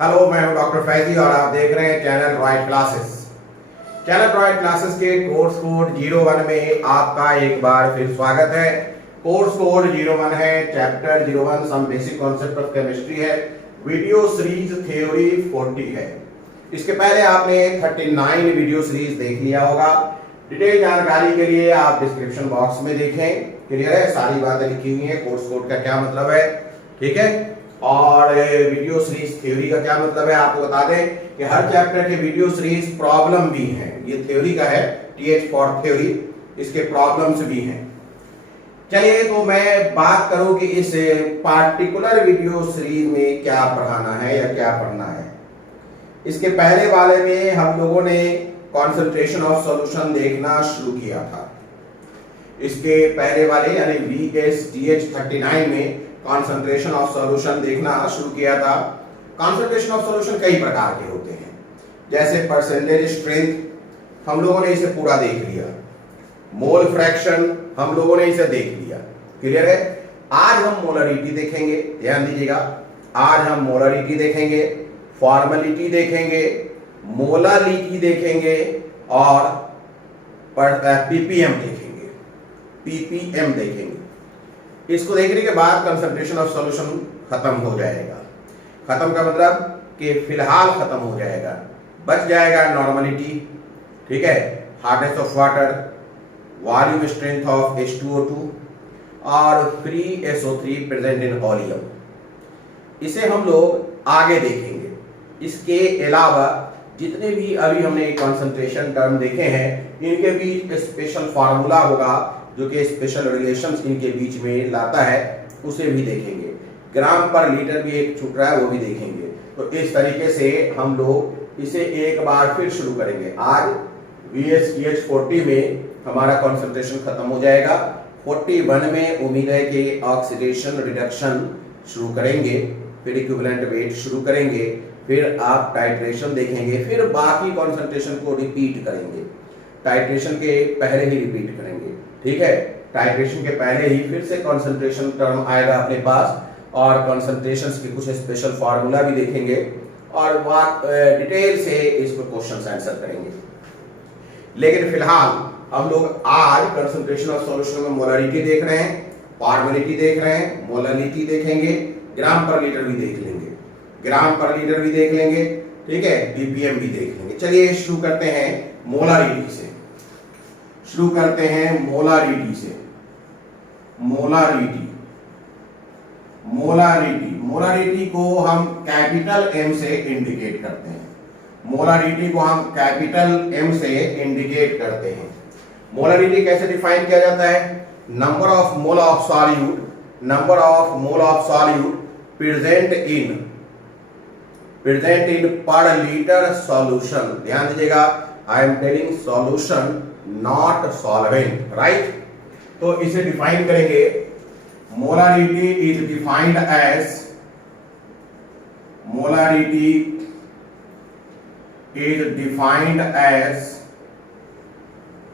Hello, मैं हूं doctor Faizi और आप देख रहे हैं channel riot classes. Channel riot classes के कोर्स कोड 01 में आपका एक बार फिर स्वागत है। कोर्स कोड 01 है, chapter 01 some basic concept of chemistry है, वीडियो सीरीज थ्योरी 40 है। इसके पहले आपने 39 वीडियो सीरीज देख लिया होगा। डिटेल जानकारी के लिए आप डिस्क्रिप्शन बॉक्स में देखें। क्लियर है, सारी बातें लिखी हुई है, कोर्स कोड का क्या मतलब है, ठीक है, और वीडियो सीरीज थ्योरी का क्या मतलब है। आपको बता दें कि हर चैप्टर के वीडियो सीरीज प्रॉब्लम भी हैं। ये थ्योरी का है, TH फॉर थ्योरी, इसके प्रॉब्लम्स भी हैं। चलिए, तो मैं बात करूं कि इस पार्टिकुलर वीडियो सीरीज में क्या पढ़ाना है या क्या पढ़ना है। इसके पहले वाले में हम लोगों ने कॉन्सेंट्रेशन ऑफ सॉल्यूशन देखना शुरू किया था। इसके पहले वाले यानी VSTH 39 में कॉन्सेंट्रेशन ऑफ सॉल्यूशन देखना शुरू किया था। कॉन्सेंट्रेशन ऑफ सॉल्यूशन कई प्रकार के होते हैं, जैसे परसेंटेज स्ट्रेंथ हम लोगों ने इसे पूरा देख लिया, मोल फ्रैक्शन हम लोगों ने इसे देख लिया। क्लियर है। आज हम मोलरिटी देखेंगे, ध्यान दीजिएगा। आज हम मोलरिटी देखेंगे, फॉर्मेलिटी देखेंगे, मोलालिटी देखेंगे और PPM देखेंगे, PPM देखेंगे। इसको देखने के बाद कंसंट्रेशन ऑफ सॉल्यूशन खत्म हो जाएगा। खत्म का मतलब कि फिलहाल खत्म हो जाएगा, बच जाएगा नॉर्मलिटी, ठीक है, hardness of water, volume strength of H2O2 और free SO3 present in volume. इसे हम लोग आगे देखेंगे। इसके अलावा जितने भी अभी हमने कंसंट्रेशन टर्म देखे हैं, इनके बीच स्पेशल फार्मूला होगा जो कि स्पेशल रिलेशंस इनके बीच में लाता है, उसे भी देखेंगे। ग्राम पर लीटर भी एक छूट रहा है, वो भी देखेंगे। तो इस तरीके से हम लोग इसे एक बार फिर शुरू करेंगे। आज VSTH 40 में हमारा कंसंट्रेशन खत्म हो जाएगा। 41 में उम्मीद है कि ऑक्सीडेशन रिडक्शन शुरू करेंगे, फिर इक्विवेलेंट वेट शुरू करेंगे, फिर आप टाइट्रेशन देखेंगे, फिर बाकी कंसंट्रेशन को रिपीट करेंगे। टाइट्रेशन के पहले ही रिपीट करेंगे, ठीक है। टाइट्रेशन के पहले ही फिर से कंसंट्रेशन टर्म आएगा अपने पास और कंसंट्रेशंस के कुछ स्पेशल फार्मूला भी देखेंगे और बात डिटेल से इसको क्वेश्चन आंसर करेंगे। लेकिन फिलहाल हम लोग आज कंसंट्रेशन ऑफ सॉल्यूशन में मोलारिटी देख रहे हैं, फॉर्मेलिटी देख रहे हैं, मोलालिटी देखेंगे, ग्राम पर लीटर भी देख लेंगे, ग्राम पर लीटर भी देख लेंगे, ठीक है, PPM भी देख लेंगे। चलिए शुरू करते हैं मोलारिटी से। शुरू करते हैं मोलारिटी से। मोलारिटी मोलारिटी मोलारिटी को हम कैपिटल M से इंडिकेट करते हैं। मोलारिटी को हम कैपिटल M से इंडिकेट करते हैं। मोलारिटी कैसे डिफाइन किया जाता है? Number of mole of solute, number of mole of solute present in per litre solution. ध्यान दीजिएगा, I am telling solution not solvent, right. तो इसे डिफाइन करेंगे। Molarity is defined as molarity is defined as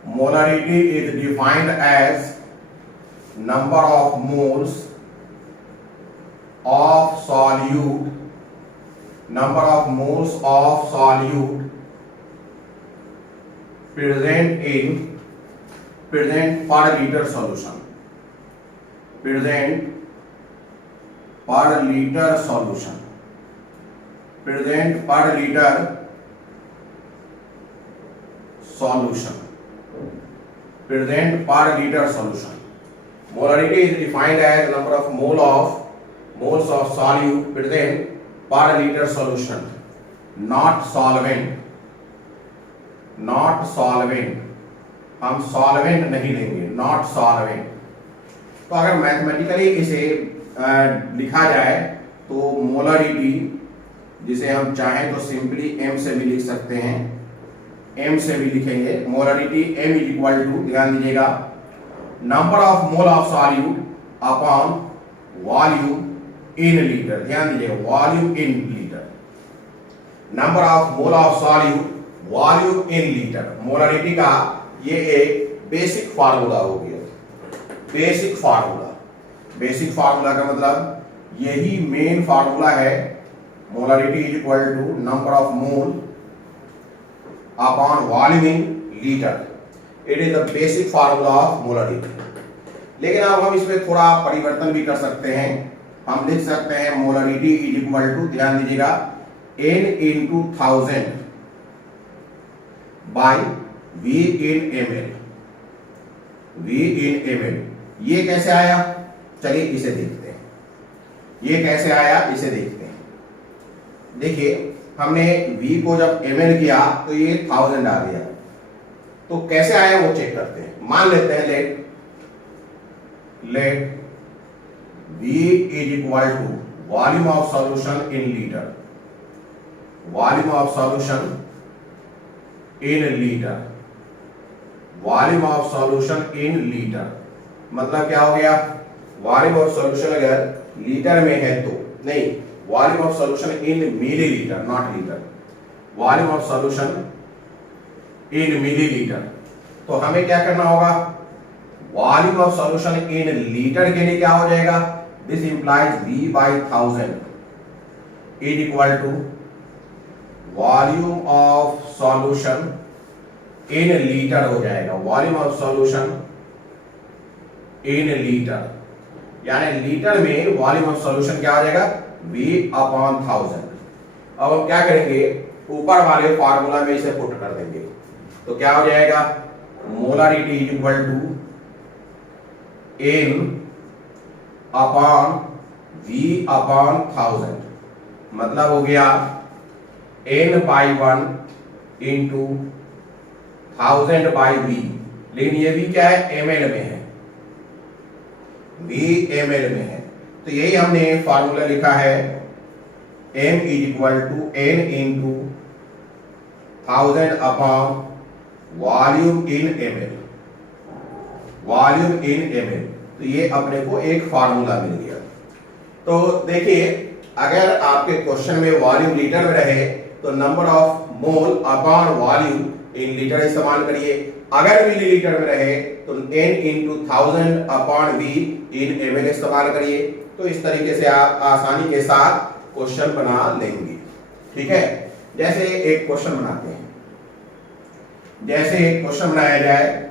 molarity is defined as number of moles of solute, number of moles of solute present per liter solution, present per liter solution, present per liter solution, present per liter solution. Molarity is defined as number of moles of solute present per liter solution, not solvent, not solvent, हम solvent नहीं लेंगे, not solvent। तो अगर mathematically इसे लिखा जाए तो molarity, जिसे हम चाहें तो सिंपली M से भी लिख सकते हैं, M से भी लिखेंगे। Molarity M is equal to, ध्यान दीजिएगा, number of mole of solute upon volume in litre. ध्यान दीजिएगा, volume in litre, number of mole of solute volume in litre. Molarity का ये एक बेसिक फार्मूला हो गया। बेसिक फार्मूला, बेसिक फार्मूला का मतलब यही मेन फार्मूला है, molarity is equal to number of mole upon volume in litre. It is the basic formula of molarity. लेकिन अब हम इसमें थोड़ा परिवर्तन भी कर सकते हैं। हम लिख सकते हैं मोलारिटी इज इक्वल टू, ध्यान दीजिएगा, n into 1000 by V in ml, V in ml। ये कैसे आया, चलिए इसे देखते हैं। ये कैसे आया इसे देखते हैं। देखिए हमने V को जब ml किया तो ये 1000 आ गया, तो कैसे आया वो चेक करते हैं। मान लेते हैं let V is equal to volume of solution in litre, volume of solution in litre, volume of solution in litre. मतलब क्या हो गया, वॉल्यूम ऑफ सॉल्यूशन अगर लीटर में है तो नहीं, volume of solution in millilitre, not litre, volume of solution in millilitre. तो हमें क्या करना होगा, volume of solution in litre के लिए क्या हो जाएगा, this implies V by 1000 is equal to volume of solution in litre हो जाएगा, volume of solution in litre, यानी लीटर में वॉल्यूम ऑफ सॉल्यूशन क्या हो जाएगा, V अपॉन 1000। अब हम क्या करेंगे, ऊपर वाले फार्मूला में इसे पुट कर देंगे, तो क्या हो जाएगा, molarity is equal to N upon V upon 1000। मतलब हो गया N by 1 into 1000 by V। लेकिन ये V क्या है, ml में है, V ml में है। तो यही हमने फार्मूला लिखा है, M is equal to N into 1000 upon volume in ml, volume in ml। तो ये अपने को एक फार्मूला मिल गया। तो देखिए अगर आपके क्वेश्चन में वॉल्यूम लीटर में रहे तो number of mole upon volume in litre इस्तेमाल करिए, अगर मिलीलीटर में रहे तो n इंटू 1000 अपॉन V इन ml इस्तेमाल करिए। तो इस तरीके से आप आसानी के साथ क्वेश्चन बना लेंगे। ठीक है, जैसे एक क्वेश्चन बनाते हैं, जैसे एक क्वेश्चन बनाया जाए,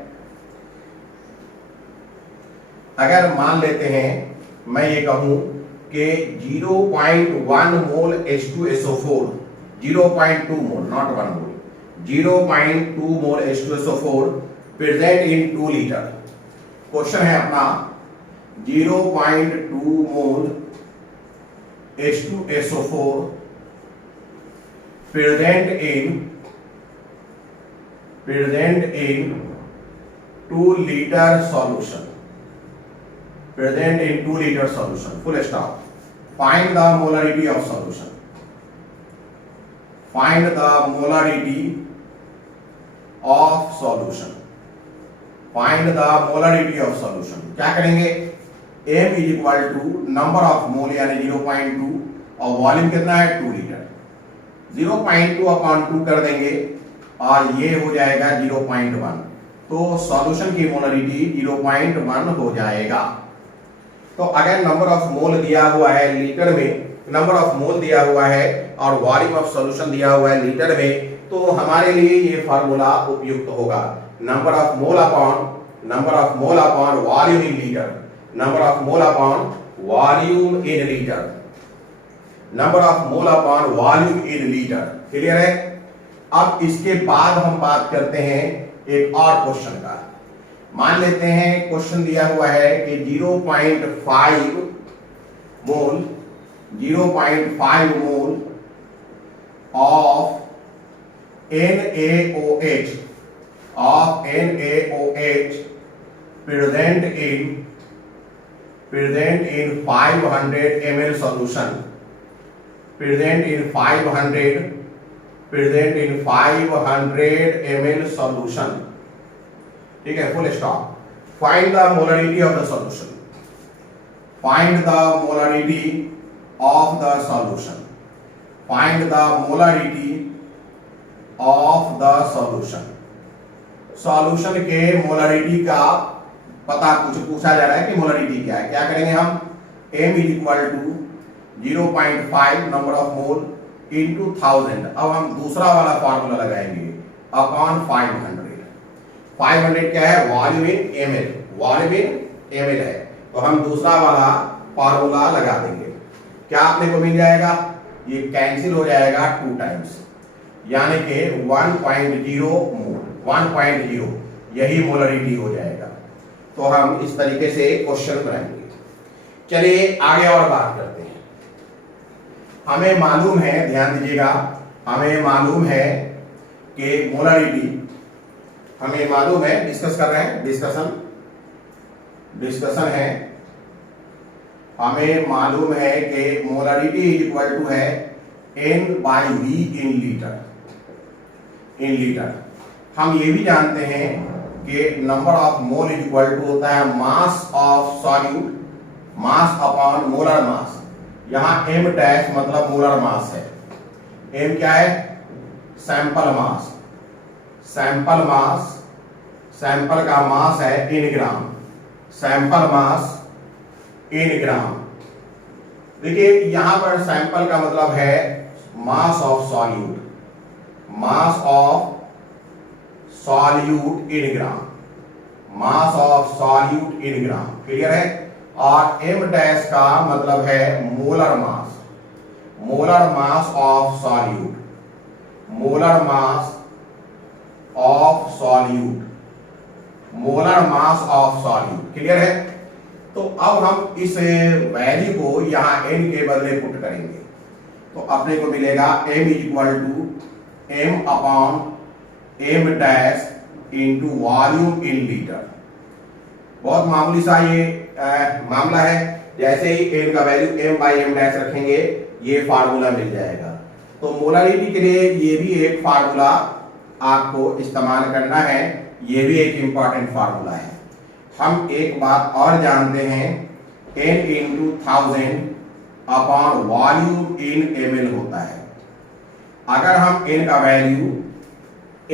अगर मान लेते हैं मैं ये कहूं कि 0.1 मोल H2SO4, 0.2 mole, not 1 mole, 0.2 mole H2SO4 present in 2 litre. Question है अपना 0.2 मोल H2SO4 present in 2 litre solution, present in 2 liter solution, full stop. Find the molarity of solution, find the molarity of solution, find the molarity of solution। क्या करेंगे, M is equal to number of mole यानी 0.2 और volume कितना है 2 litre, 0.2 upon 2 कर देंगे और ये हो जाएगा 0.1। तो सॉल्यूशन की मोलरिटी 0.1 हो जाएगा। तो अगर नंबर ऑफ मोल दिया हुआ है लीटर में, नंबर ऑफ मोल दिया हुआ है और वॉल्यूम ऑफ सॉल्यूशन दिया हुआ है लीटर में, तो हमारे लिए ये फार्मूला उपयुक्त होगा, number of mole upon volume in litre, number of mole upon volume in litre, number of mole upon volume in litre. Clear है। अब इसके बाद हम बात करते हैं एक और क्वेश्चन का। मान लेते हैं क्वेश्चन दिया हुआ है कि 0.5 मोल of NaOH present in 500 ml solution, present in 500 ml solution। ठीक है, full stop. Find the molarity of the solution, find the molarity of the solution, find the molarity of the solution. Solution के molarity का पता पूछा जा रहा है कि मोलरिटी क्या है, क्या करेंगे हम, m is equal to 0.5 number of mole into 1000। अब हम दूसरा वाला फार्मूला लगाएंगे अपॉन 500 क्या है, volume in ml, volume in ml है, तो हम दूसरा वाला फार्मूला लगा देंगे। क्या अपने को मिल जाएगा, ये कैंसिल हो जाएगा 2 टाइम्स, यानी कि 1.0 मोल, 1.0 यही मोलरिटी हो जाएगा। तो हम इस तरीके से क्वेश्चन बनाएंगे। चलिए आगे और बात करते हैं। हमें मालूम है, ध्यान दीजिएगा, हमें मालूम है कि मोलरिटी, हमें मालूम है, डिस्कस कर रहे हैं, डिस्कशन है, हमें मालूम है कि मोलरिटी इज इक्वल टू है N/V इन लीटर। हम ये भी जानते हैं कि number of mole is equal to होता है mass of solute, mass upon molar mass. यहां m डैश मतलब मोलर मास है, m क्या है, sample mass, sample mass, sample का मास है इन ग्राम, सैंपल मास इन ग्राम। देखिए यहां पर सैंपल का मतलब है mass of solute, mass of solute in gram, mass of solute in gram, clear है। और m डैश का मतलब है molar mass, molar mass of solute, molar mass of solute, molar mass of solute, clear है। तो अब हम इस वैल्यू को यहां n के बदले पुट करेंगे, तो अपने को मिलेगा m is equal to m upon m dash into volume in litre. बहुत मामूली सा ये मामला है, जैसे ही n का वैल्यू m/m डैश रखेंगे ये फार्मूला मिल जाएगा। तो मोलरिटी के लिए ये भी एक फार्मूला आपको इस्तेमाल करना है, ये भी एक इंपॉर्टेंट फार्मूला है। हम एक बात और जानते हैं, n into 1000 upon volume in ml होता है। अगर हम n का वैल्यू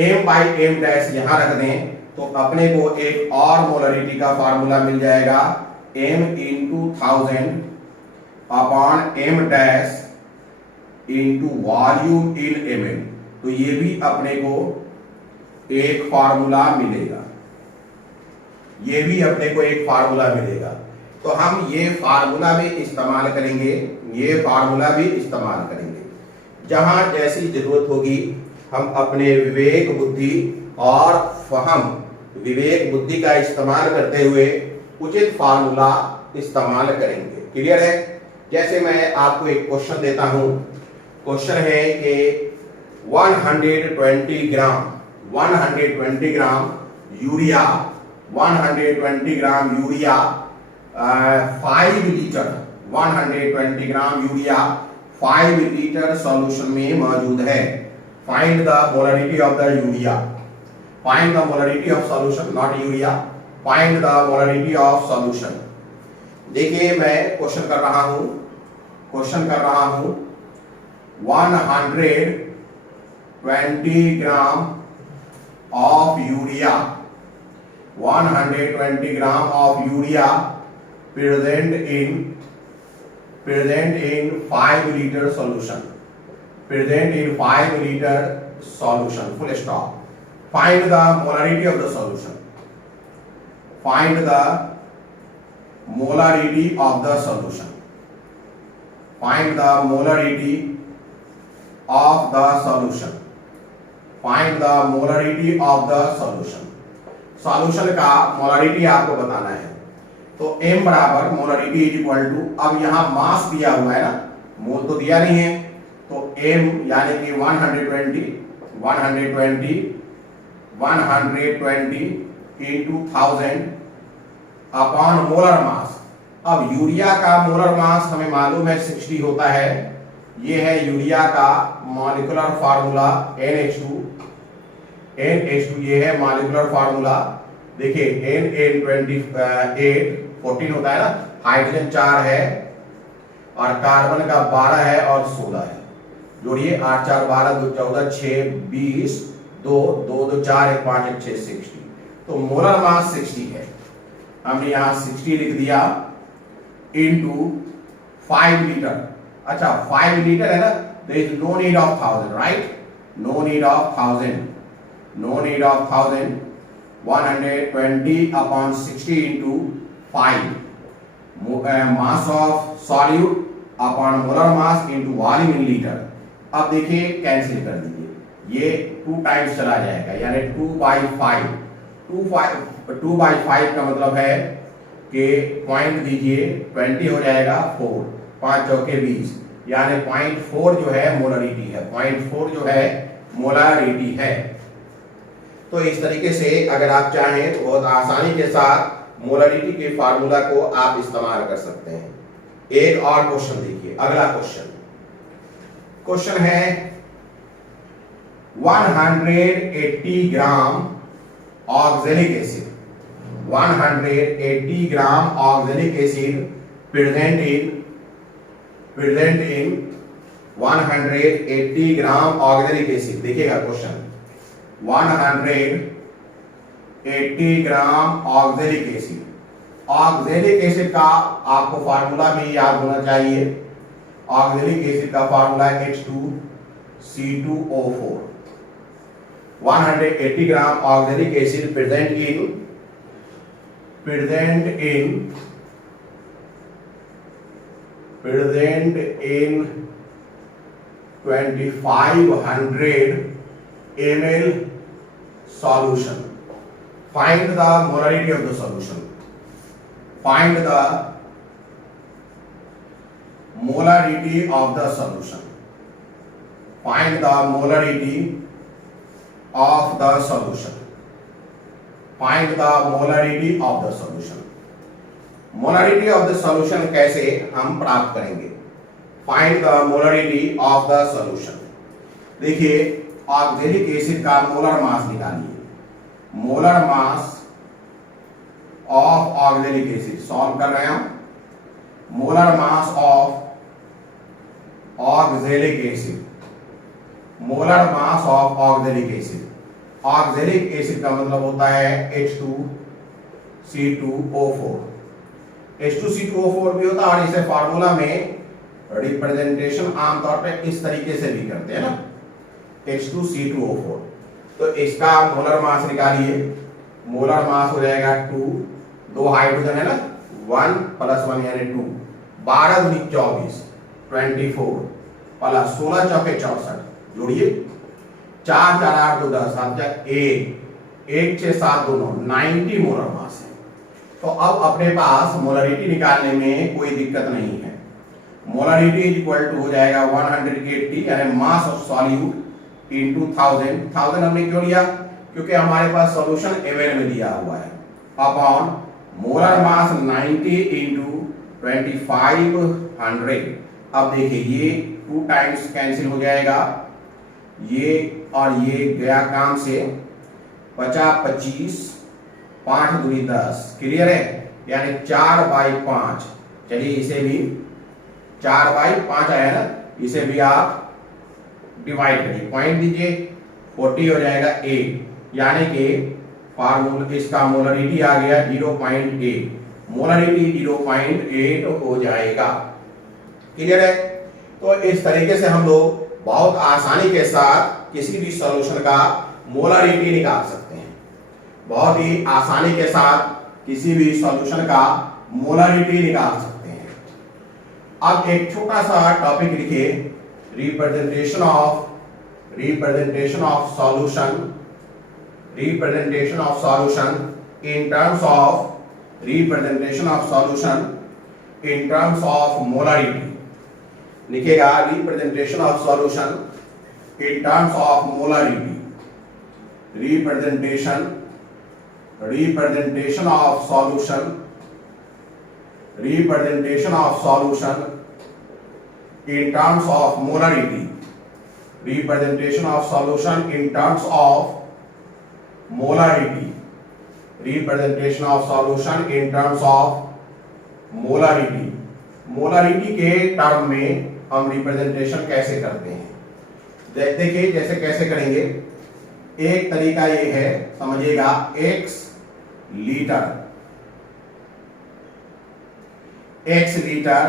m/m डैश यहां रख दें तो अपने को एक और मोलरिटी का फार्मूला मिल जाएगा, m into 1000 upon m dash into volume in ml। तो ये भी अपने को एक फार्मूला मिलेगा, ये भी अपने को एक फार्मूला मिलेगा। तो हम ये फार्मूला भी इस्तेमाल करेंगे, ये फार्मूला भी इस्तेमाल करेंगे। जहां जैसी जरूरत होगी हम अपने विवेक बुद्धि और फहम, विवेक बुद्धि का इस्तेमाल करते हुए उचित फार्मूला इस्तेमाल करेंगे, क्लियर है। जैसे मैं आपको एक क्वेश्चन देता हूं, क्वेश्चन है कि 120 gram urea, 120 gram urea 5 litre, 120 gram urea 5 litre solution में मौजूद है। Find the molarity of the urea, find the molarity of solution, not urea, find the molarity of solution. देखिए मैं क्वेश्चन कर रहा हूं 120 ग्राम of urea, 120 gram of urea present in 5 liter solution, present in 5 liter solution, full stop. Find the molarity of the solution, find the molarity of the solution, find the molarity of the solution, find the molarity of the solution. Solution का molarity आपको बताना है, तो m बराबर molarity is equal to, अब यहां मास दिया हुआ है ना, मोल तो दिया नहीं है, तो m यानी कि 120 इंटू 1000 अपॉन मोलर मास। अब यूरिया का मोलर मास हमें मालूम है 60 होता है, ये है यूरिया का मॉलिक्यूलर फार्मूला NH2, ये है मॉलिक्यूलर फार्मूला। देखिए Na28 14 होता है ना, हाइड्रोजन 4 है और कार्बन का 12 है और 16 है, जोड़िए 8 4 12 2 14 6 20 2 2 2 4 1 5 1 6 60। तो मोलर मास 60 है। हमने यहां 60 लिख दिया इनटू 5 लीटर। अच्छा 5 लीटर है ना, there is no need of 1000, right, no need of 1000, no need of 1000, 120 upon 60 into 5, mass of solute upon molar mass into volume in litre. अब देखिए कैंसिल कर दीजिए, ये 2 टाइम्स चला जाएगा, यानी 2/5, 2/5 का मतलब है कि पॉइंट दीजिए 20 हो जाएगा 4, 5 चौके 20, यानी 0.4 जो है मोलरिटी है, 0.4 जो है मोलरिटी है। तो इस तरीके से अगर आप चाहें तो बहुत आसानी के साथ मोलरिटी के फार्मूला को आप इस्तेमाल कर सकते हैं। एक और क्वेश्चन देखिए, अगला क्वेश्चन है 180 gram oxalic acid, 180 gram oxalic acid present in 180 gram oxalic acid. देखिएगा question, 180 gram oxalic acid, oxalic acid का आपको फार्मूला भी याद होना चाहिए। ऑक्सैलिक एसिड का फार्मूला है H2C2O4। 180 gram oxalic acid present in 2500 ml solution. Find the molarity of the solution. Find the molarity of the solution. Find the molarity of the solution. Find the molarity of the solution. Molarity of the solution कैसे हम प्राप्त करेंगे? Find the molarity of the solution. देखिए oxalic acid का molar mass निकालिए, molar mass of oxalic acid solve कर रहे हैं हम। Molar mass of oxalic acid, molar mass of oxalic acid, oxalic acid का मतलब होता है H2C2O4। H2C2O4 भी होता है और इसे फार्मूला में रिप्रेजेंटेशन आमतौर पे इस तरीके से भी करते हैं ना, H2C2O4। तो इसका मोलर मास निकालिए, मोलर मास हो जाएगा 2, 2 हाइड्रोजन है ना, 1 + 1 यानी 2, 12 × 24 24 प्लस 16 चौके 64, जोड़िए 4 4 8 2 10 7 1 1 6 7 2 9, 90 मोलर मास है। तो अब अपने पास मोलरिटी निकालने में कोई दिक्कत नहीं है। मोलरिटी इक्वल टू हो जाएगा 180 यानी मास ऑफ सॉल्यूट इंटू 1000। 1000 हमने क्यों लिया? क्योंकि हमारे पास सॉल्यूशन ml में दिया हुआ है, अपॉन मोलर मास 90 इंटू 2500। अब देखिए ये 2 टाइम्स कैंसिल हो जाएगा, ये और ये गया काम से, 50 25 5 दूनी 10, क्लियर है, यानी 4/5। चलिए इसे भी 4/5 आया ना, इसे भी आप डिवाइड करिए, पॉइंट दीजिए, 40 हो जाएगा 8, यानी कि फार्मूला इसका मोलरिटी आ गया 0.8, मोलरिटी 0.8 हो जाएगा। क्लियर है? तो इस तरीके से हम लोग बहुत आसानी के साथ किसी भी सॉल्यूशन का मोलरिटी निकाल सकते हैं, बहुत ही आसानी के साथ किसी भी सॉल्यूशन का मोलरिटी निकाल सकते हैं। अब एक छोटा सा टॉपिक लिखिए, representation of solution in terms of molarity. लिखेगा representation of solution in terms of molarity, representation of solution in terms of molarity, representation of solution in terms of molarity, representation of solution in terms of molarity। Molarity के term में हम representation कैसे करते हैं, देखिए जैसे कैसे करेंगे। एक तरीका ये है, समझिएगा, x litre x litre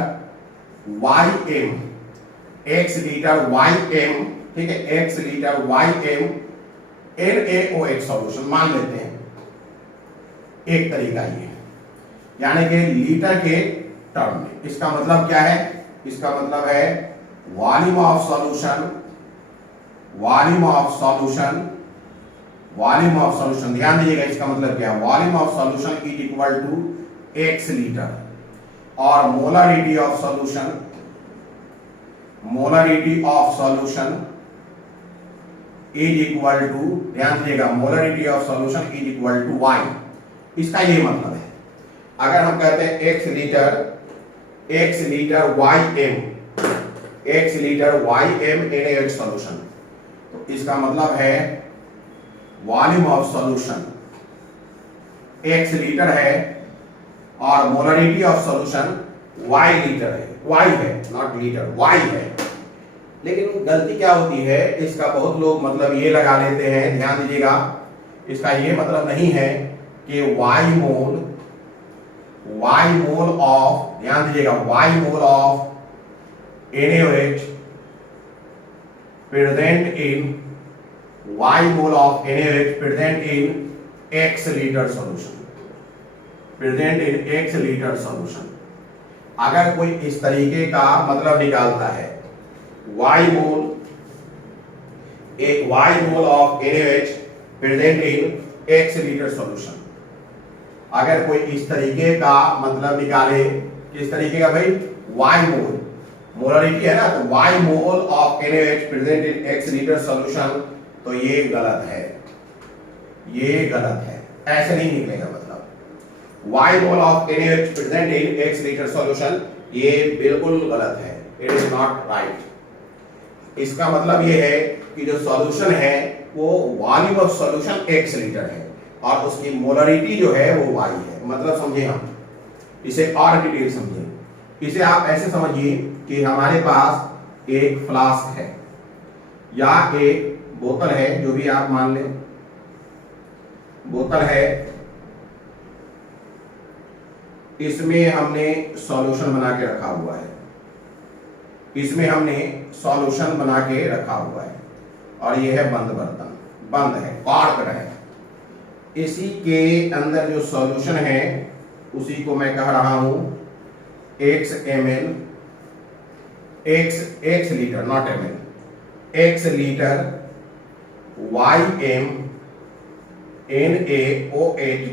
ym, x litre ym, ठीक है, x litre ym NaOH solution मान लेते हैं। एक तरीका ये, यानी कि लीटर के टर्म में। इसका मतलब क्या है? इसका मतलब है volume of solution, volume of solution, volume of solution, ध्यान दीजिएगा इसका मतलब क्या है। Volume of solution is equal to x litre और molarity of solution, molarity of solution is equal to, ध्यान दीजिएगा, molarity of solution is equal to y। इसका ये मतलब है, अगर हम कहते हैं x litre ym, x litre ym NaOH solution, तो इसका मतलब है volume of solution x litre है और molarity of solution y litre है, y है, नॉट लीटर, y है। लेकिन गलती क्या होती है, इसका बहुत लोग मतलब ये लगा लेते हैं, ध्यान दीजिएगा, इसका ये मतलब नहीं है कि y मोल ऑफ, ध्यान दीजिएगा, y mole of NaOH present in, y mole of NaOH present in x litre solution, present in x litre solution. अगर कोई इस तरीके का मतलब निकालता है, y mole of NaOH present in x litre solution, अगर कोई इस तरीके का मतलब निकाले, किस तरीके का भाई, y मोल, मोलरिटी है ना, तो y mole of NaOH present in x litre solution, तो ये गलत है, ये गलत है, ऐसे नहीं निकलेगा मतलब। y mole of NaOH present in x litre solution, ये बिल्कुल गलत है, इट इज नॉट राइट। इसका मतलब ये है कि जो सॉल्यूशन है वो volume of solution x litre है और उसकी मोलरिटी जो है वो y है। मतलब समझे हम, इसे और डिटेल समझिए। इसे आप ऐसे समझिए कि हमारे पास एक फ्लास्क है या एक बोतल है, जो भी आप मान लें, बोतल है, इसमें हमने सॉल्यूशन बना के रखा हुआ है, इसमें हमने सॉल्यूशन बना के रखा हुआ है और ये है बंद बर्तन, बंद है, कॉर्क है। इसी के अंदर जो सॉल्यूशन है उसी को मैं कह रहा हूं x ml, x litre, not ml, x litre ym NaOH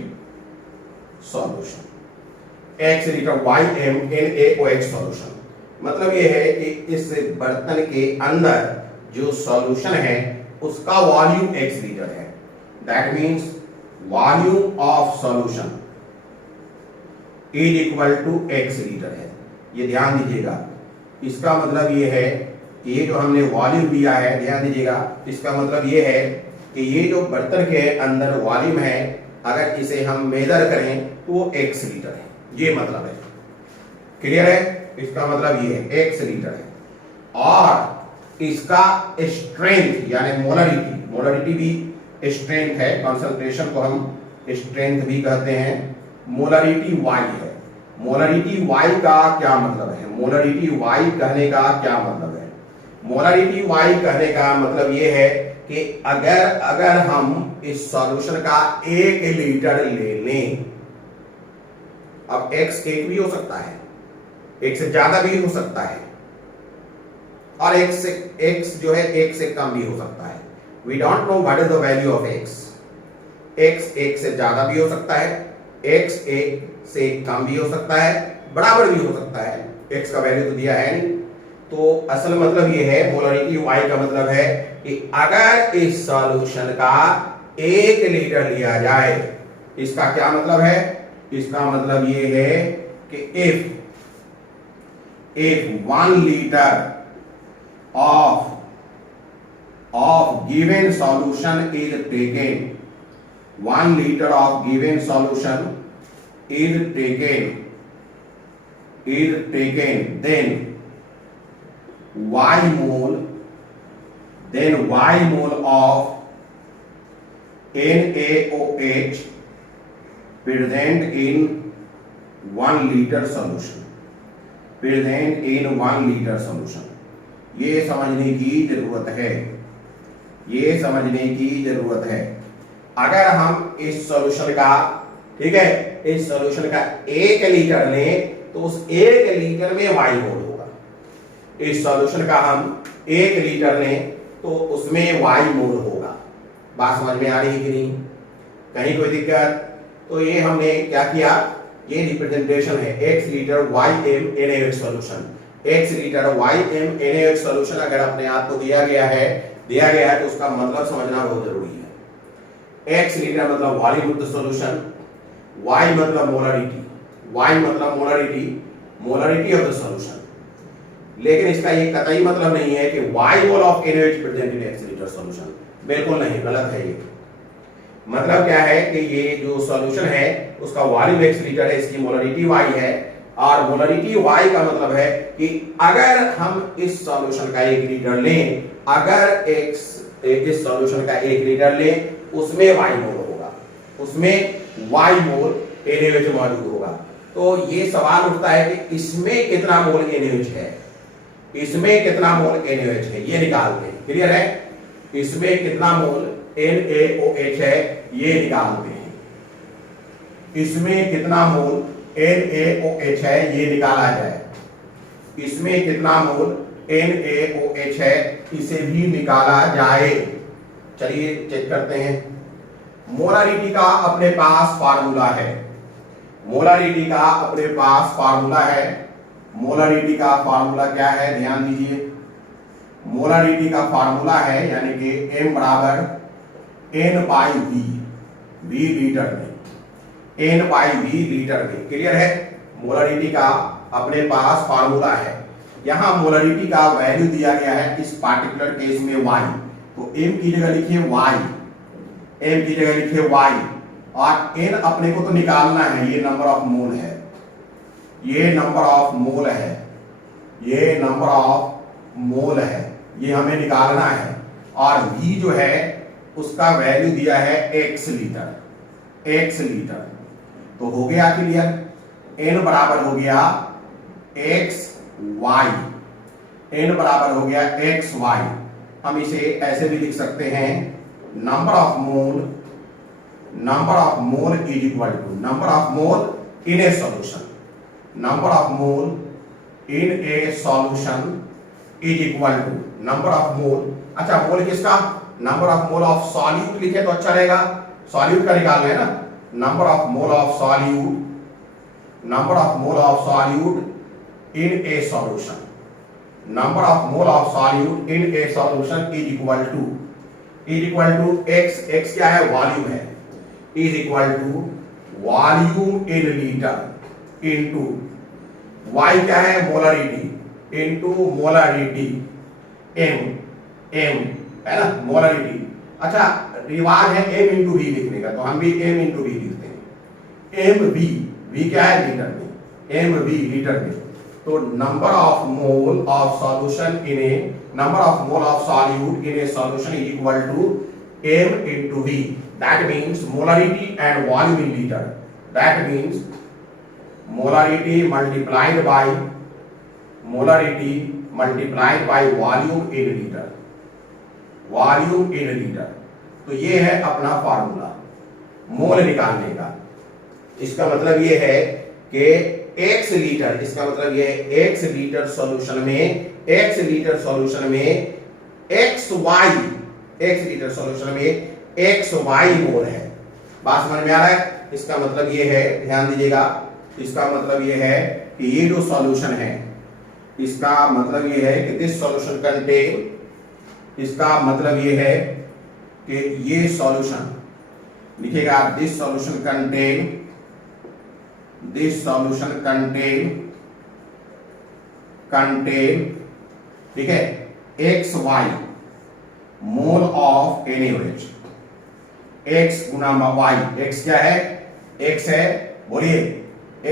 solution, x litre ym NaOH solution. मतलब यह है कि इस बर्तन के अंदर जो सॉल्यूशन है उसका वॉल्यूम x लीटर है, that means volume of solution is equal to x litre है। ये ध्यान दीजिएगा, इसका मतलब ये है कि ये जो हमने वॉल्यूम दिया है, ध्यान दीजिएगा, इसका मतलब ये है कि ये जो बर्तन के अंदर वॉल्यूम है, अगर इसे हम मेजर करें तो वो x लीटर है, ये मतलब है। क्लियर है? इसका मतलब ये है x लीटर है और इसका स्ट्रेंथ यानी मोलरिटी, मोलरिटी भी स्ट्रेंथ है, कंसंट्रेशन को हम स्ट्रेंथ भी कहते हैं, मोलरिटी y है। मोलरिटी y का क्या मतलब है? मोलरिटी y कहने का क्या मतलब है? मोलरिटी y कहने का मतलब ये है कि अगर हम इस सॉल्यूशन का 1 लीटर ले लें, अब x 1 भी हो सकता है, एक से ज्यादा भी हो सकता है और x जो है 1 से कम भी हो सकता है। We don't know what is the value of x। x 1 से ज्यादा भी हो सकता है, x 1 से कम भी हो सकता है, बराबर भी हो सकता है, x का वैल्यू तो दिया है नहीं। तो असल मतलब ये है, मोलरिटी y का मतलब है कि अगर इस सॉल्यूशन का 1 लीटर लिया जाए, इसका क्या मतलब है? इसका मतलब ये है कि if 1 liter of given solution is taken, 1 liter of given solution is taken, then y mole of NaOH present in 1 liter solution, present in 1 litre solution. ये समझने की जरूरत है, ये समझने की जरूरत है। अगर हम इस सॉल्यूशन का, ठीक है, इस सॉल्यूशन का 1 लीटर लें तो उस 1 लीटर में y मोल होगा। इस सॉल्यूशन का हम 1 लीटर लें तो उसमें y मोल होगा। बात समझ में आ रही है कि नहीं? कहीं कोई दिक्कत? तो ये हमने क्या किया, ये रिप्रेजेंटेशन है x litre ym NaOH solution. x litre ym NaOH solution अगर अपने आप को दिया गया है तो उसका मतलब समझना बहुत जरूरी है। x लीटर मतलब volume of the solution, y मतलब मोलरिटी, y मतलब मोलरिटी ऑफ द सॉल्यूशन। लेकिन इसका ये कतई मतलब नहीं है कि y mole of NaOH present in x litre solution. बिल्कुल नहीं, गलत है ये। मतलब क्या है कि ये जो सॉल्यूशन है उसका वॉल्यूम x लीटर है, इसकी मोलरिटी y है, और मोलरिटी y का मतलब है कि अगर हम इस सॉल्यूशन का 1 लीटर लें, अगर इस सॉल्यूशन का 1 लीटर लें उसमें y मोल होगा, उसमें y मोल NaOH मौजूद होगा। तो ये सवाल उठता है कि इसमें कितना मोल NaOH है, इसमें कितना मोल NaOH है, ये निकालते हैं। क्लियर है? इसमें कितना मोल NaOH है ये निकालते हैं। इसमें कितना मोल NaOH है ये निकाला जाए। इसमें कितना मोल NaOH है इसे भी निकाला जाए। चलिए चेक करते हैं। मोलारिटी का अपने पास फार्मूला है, मोलारिटी का अपने पास फार्मूला है। मोलारिटी का फार्मूला क्या है, ध्यान दीजिए। मोलारिटी का फार्मूला है यानी कि m बराबर n/v, v लीटर में, n/v लीटर में। क्लियर है? मोलारिटी का अपने पास फार्मूला है। यहां मोलारिटी का वैल्यू दिया गया है इस पार्टिकुलर केस में y, तो m की जगह लिखिए y, m की जगह लिखिए y, और n अपने को तो निकालना है, ये नंबर ऑफ मोल है, ये नंबर ऑफ मोल है, ये नंबर ऑफ मोल है, ये हमें निकालना है। और v जो है उसका वैल्यू दिया है x लीटर, x लीटर। तो हो गया क्लियर? n बराबर हो गया xy, n बराबर हो गया xy। हम इसे ऐसे भी लिख सकते हैं, number of mole is equal to number of mole in a solution, number of mole in a solution is equal to number of mole. अच्छा, मोल किसका? Number of mole of solute लिखे तो अच्छा रहेगा, सॉल्यूट का निकालना है ना। Number of mole of solute, number of mole of solute in a solution, number of mole of solute in a solution is equal to x, x क्या है? वॉल्यूम है, is equal to volume in litre into y क्या है? Molarity, into molarity m है ना, molarity. अच्छा, रिवाज है m इंटू v लिखने का, तो हम भी m इंटू v लिखते हैं। v क्या है? लीटर में, mv लीटर में। तो number of mole of solution in a, number of mole of solute in a solution is equal to m into v। That means molarity and volume in litre, that means molarity multiplied by volume in litre, volume in litre. तो ये है अपना formula मोल निकालने का। इसका मतलब ये है कि x लीटर, इसका मतलब ये है x लीटर सॉल्यूशन में, x लीटर सॉल्यूशन में x लीटर सॉल्यूशन में xy मोल है। बात समझ में आ रहा है? इसका मतलब ये है, ध्यान दीजिएगा, इसका मतलब ये है कि ये जो सॉल्यूशन है, इसका मतलब ये है कि दिस सॉल्यूशन कंटेन, इसका मतलब ये है कि ये सॉल्यूशन लिखिएगा, दिस सॉल्यूशन कंटेन, ठीक है, xy mole of NaOH, x Guna y, x क्या है? x है, बोलिए,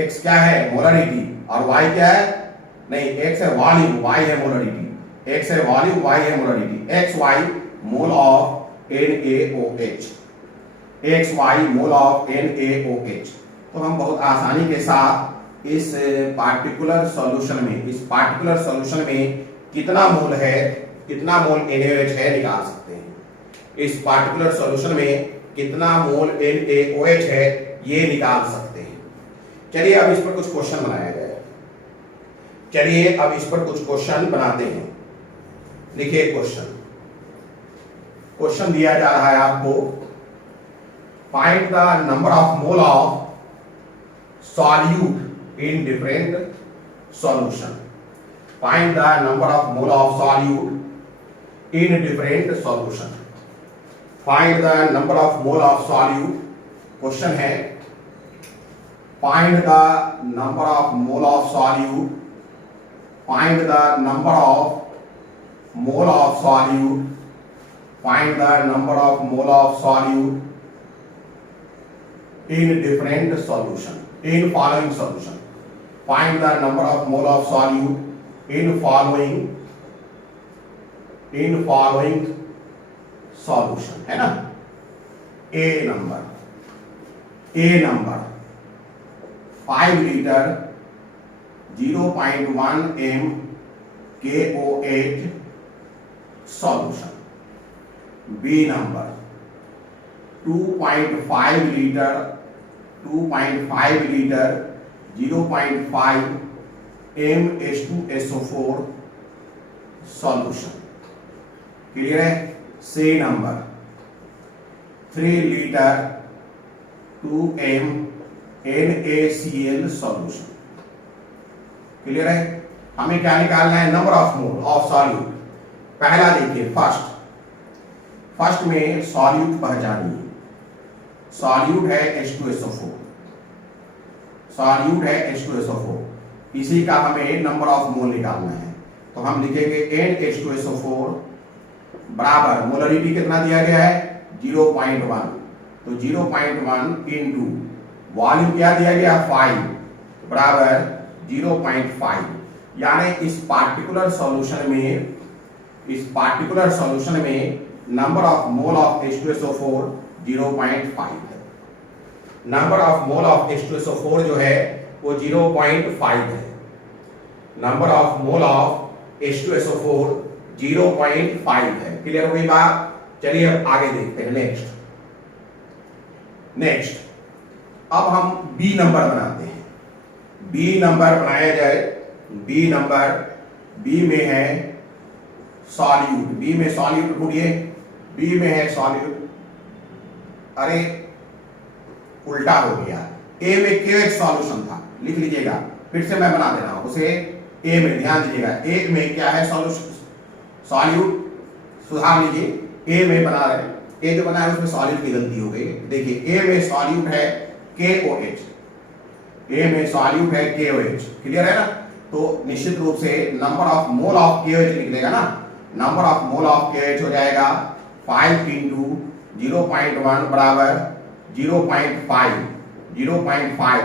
x क्या है? मोलरिटी, और y क्या है? नहीं, x है वॉल्यूम, y है मोलरिटी, x है वॉल्यूम, y है molarity, xy mole of NaOH, xy mole of NaOH। तो हम बहुत आसानी के साथ इस पार्टिकुलर सॉल्यूशन में कितना मोल है, कितना मोल NaOH है निकाल सकते हैं। इस पार्टिकुलर सॉल्यूशन में कितना मोल NaOH है ये निकाल सकते हैं। चलिए अब इस पर कुछ क्वेश्चन बनाया जाए। चलिए अब इस पर कुछ क्वेश्चन बनाते हैं। लिखिए क्वेश्चन दिया जा रहा है आपको, find the number of mole of solute in different solution. Find the number of mole of solute in different solution. Find the number of mole of solute, question है find the number of mole of solute, find the number of mole of solute, find the number of mole of solute in different solution, in following solution. Find the number of mole of solute in following solution, है ना। A number 5 liter 0.1 m KOH solution. B number 2.5 liter 0.5 m H2SO4 solution. Clear है। C number 3 liter 2 m NaCl solution. Clear है। हमें क्या निकालना है, number of mole of solute. पहला देखिए फर्स्ट में सॉल्यूट पहचानिए। सॉल्यूट है H2SO4, सॉल्यूट है H2SO4, इसी का हमें नंबर ऑफ मोल निकालना है। तो हम लिखेंगे NH2SO4 बराबर, मोलरिटी कितना दिया गया है 0.1, तो 0.1 इंटू वॉल्यूम क्या दिया गया 5 बराबर 0.5, यानी इस पार्टिकुलर सॉल्यूशन में number of mole of H2SO4 0.5 है। Number of mole of H2SO4 जो है वो 0.5 है। Number of mole of H2SO4 0.5 है। क्लियर हो गई बात। चलिए अब आगे देखते हैं। नेक्स्ट अब हम बी नंबर बनाते हैं। बी नंबर बनाया जाए। बी में है सॉल्यूट, बी में सॉल्यूट ढूंढिए। बी में है सॉल्यूट, अरे उल्टा हो गया। ए में KOH सॉल्यूशन था, लिख लीजिएगा, फिर से मैं बना दे रहा हूं उसे। ए में ध्यान दीजिएगा, ए में क्या है सॉल्यूट, सुधार लीजिए। ए में बना रहे, ए जो बना है उसमें सॉल्यूट की गलती हो गई। देखिए ए में सॉल्यूट है KOH, ए में सॉल्यूट है KOH। क्लियर है ना। तो निश्चित रूप से number of mole of KOH निकलेगा ना। Number of mole of KOH हो जाएगा 5 इंटू 0.1 बराबर 0.5,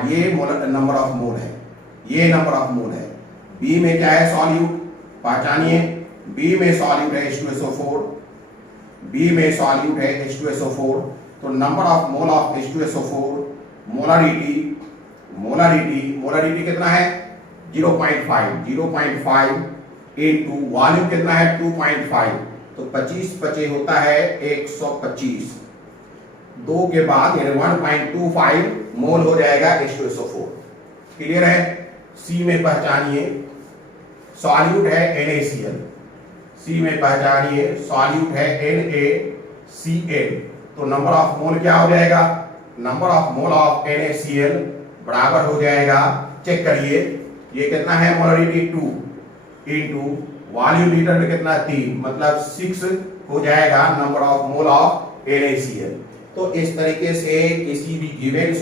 ये नंबर ऑफ मोल है, ये नंबर ऑफ मोल है। बी में क्या है सॉल्यूट, पहचानिए। बी में सॉल्यूट है H2SO4, बी में सॉल्यूट है H2SO4। तो number of mole of H2SO4, molarity कितना है 0.5 इंटू वॉल्यूम कितना है 2.5, तो 25 25 होता है 125। 2 के बाद यानी 1.25 मोल हो जाएगा H2SO4। क्लियर है। सी में पहचानिए, सॉल्यूट है NaCl, सी में पहचानिए सॉल्यूट है NaCl। तो नंबर ऑफ मोल क्या हो जाएगा, number of mole of NaCl बराबर हो जाएगा, चेक करिए ये कितना है मोलरिटी 2 इंटू वॉल्यूम लीटर में कितना 3, मतलब 6 हो जाएगा number of mole of NaCl। तो इस तरीके से किसी भी गिवन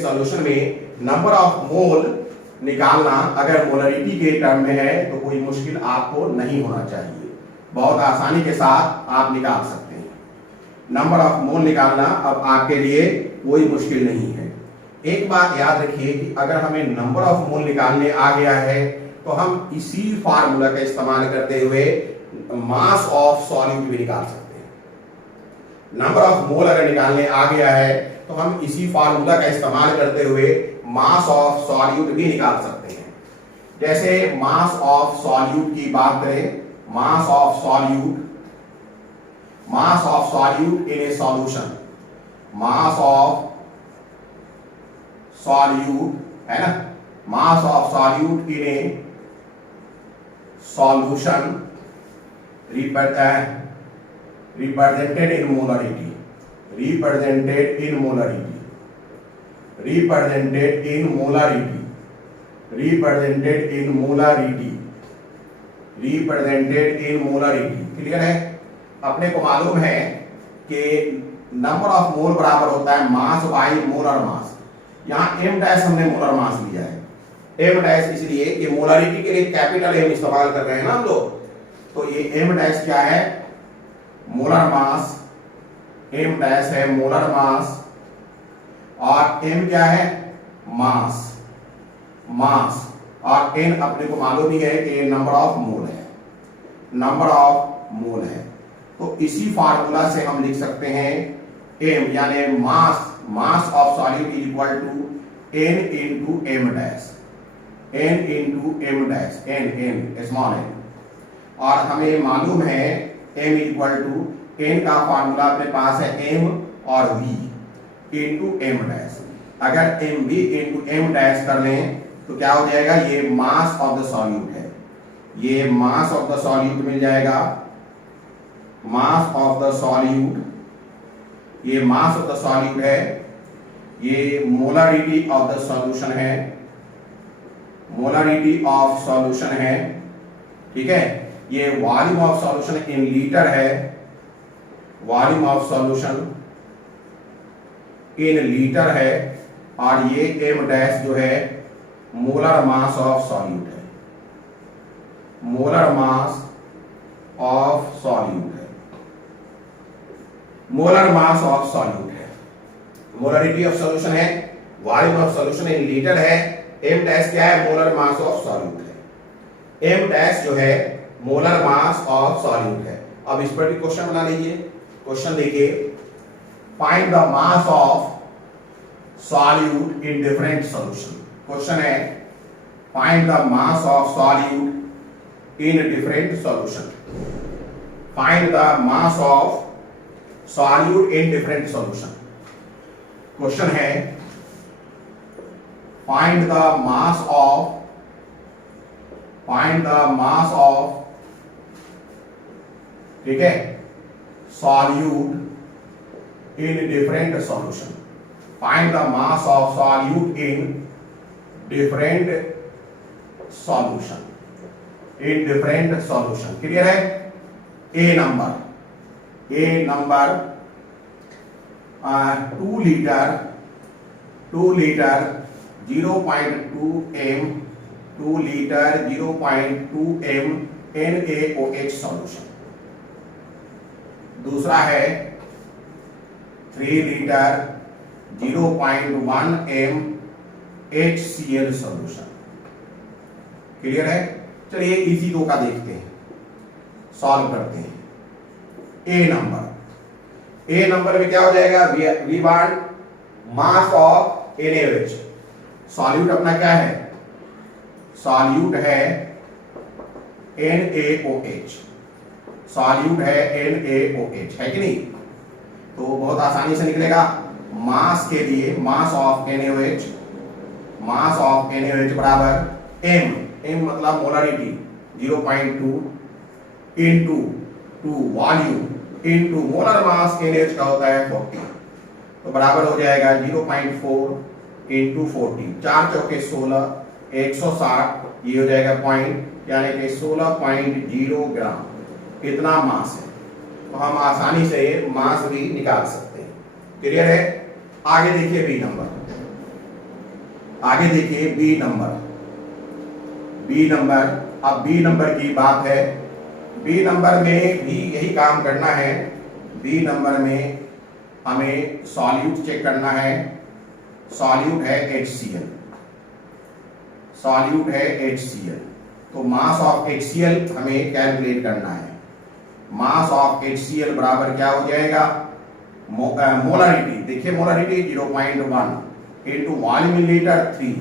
सॉल्यूशन में नंबर ऑफ मोल निकालना अगर मोलरिटी के टर्म में है तो कोई मुश्किल आपको नहीं होना चाहिए, बहुत आसानी के साथ आप निकाल सकते हैं। नंबर ऑफ मोल निकालना अब आपके लिए कोई मुश्किल नहीं है। एक बात याद रखिए कि अगर हमें नंबर ऑफ मोल निकालने आ गया है तो हम इसी फार्मूला का इस्तेमाल करते हुए मास ऑफ सॉल्यूट भी निकाल सकते हैं। नंबर ऑफ मोल अगर निकालने आ गया है तो हम इसी फार्मूला का इस्तेमाल करते हुए मास ऑफ सॉल्यूट भी निकाल सकते हैं। जैसे मास ऑफ सॉल्यूट की बात करें, मास of solute in a solution, mass of solute है ना, मास of solute in a solution represented in molarity, represented in molarity, represented in molarity, represented in molarity, represented in molarity। Clear है? अपने को मालूम है कि नंबर ऑफ मोल बराबर होता है मास बाई मोलर मास। यहाँ m डैश हमने मोलर मास लिया है, m डैश इसलिए कि मोलारिटी के लिए कैपिटल m इस्तेमाल कर रहे हैं ना हम लोग, तो ये m डैश क्या है? Molar mass. m डैश है मोलर मास और m क्या है? मास। और n अपने को मालूम ही है कि नंबर ऑफ मोल है, नंबर ऑफ मोल है। तो इसी फार्मूला से हम लिख सकते हैं m यानी mass of solute is equal to n into m dash, n into m dash, n small n। और हमें मालूम है m इक्वल टू n का फार्मूला अपने पास है m और v इंटू m डैश। अगर m v into m dash कर लें तो क्या हो जाएगा? ये मास ऑफ द सॉल्यूट है, ये मास ऑफ द सॉल्यूट मिल जाएगा, मास ऑफ द सॉल्यूट, ये मास ऑफ द सॉल्यूट है, ये मोलारिटी ऑफ द सॉल्यूशन है, मोलारिटी ऑफ सॉल्यूशन है, ठीक है। ये volume of solution in litre है, volume of solution in litre है, और ये m डैश जो है मोलर मास ऑफ सॉल्यूट है, मोलर मास ऑफ सॉल्यूट है, मोलर मास ऑफ सॉल्यूट है। मोलरिटी ऑफ सॉल्यूशन है, volume of solution in litre है, m डैश क्या है? मोलर मास ऑफ सॉल्यूट है। m डैश जो है मोलर मास ऑफ सॉल्यूट है। अब इस पर भी क्वेश्चन बना लीजिए। क्वेश्चन देखिए, find the mass of solute in different solution. Question है find the mass of solute in different solution, find the mass of solute in different solution. Question है find the mass of, find the mass of, ठीक है, solute in different solution, find the mass of solute in different solution, in different solution. Clear है? A number 2 litre 0.2 m, 2 litre 0.2 m NaOH solution. दूसरा है 3 litre 0.1 m HCl solution. Clear है? चलिए इसी दो का देखते हैं, सॉल्व करते हैं। ए नंबर में क्या हो जाएगा? We want mass of NaOH। Solute अपना क्या है? सॉल्यूट है NaOH, सॉल्यूट है NaOH, है कि नहीं? तो बहुत आसानी से निकलेगा। मास के लिए मास of NaOH, mass of NaOH बराबर m मतलब molarity 0.2 into 2 volume into molar मास NaOH का होता है 40, तो बराबर हो जाएगा 0.4 इंटू 40, 4 चौके 16, 160, ये हो जाएगा पॉइंट, यानी कि 16.0 ग्राम इतना मास है। तो हम आसानी से मास भी निकाल सकते हैं। क्लियर है? आगे देखिए बी नंबर, आगे देखिए बी नंबर। अब बी नंबर की बात है। बी नंबर में भी यही काम करना है। बी नंबर में हमें सॉल्यूट चेक करना है। सॉल्यूट है HCl, सॉल्यूट है HCl। तो मास ऑफ HCl हमें कैलकुलेट करना है। मास ऑफ HCl बराबर क्या हो जाएगा? मोलारिटी, देखिए molarity 0.1 into volume in litre 3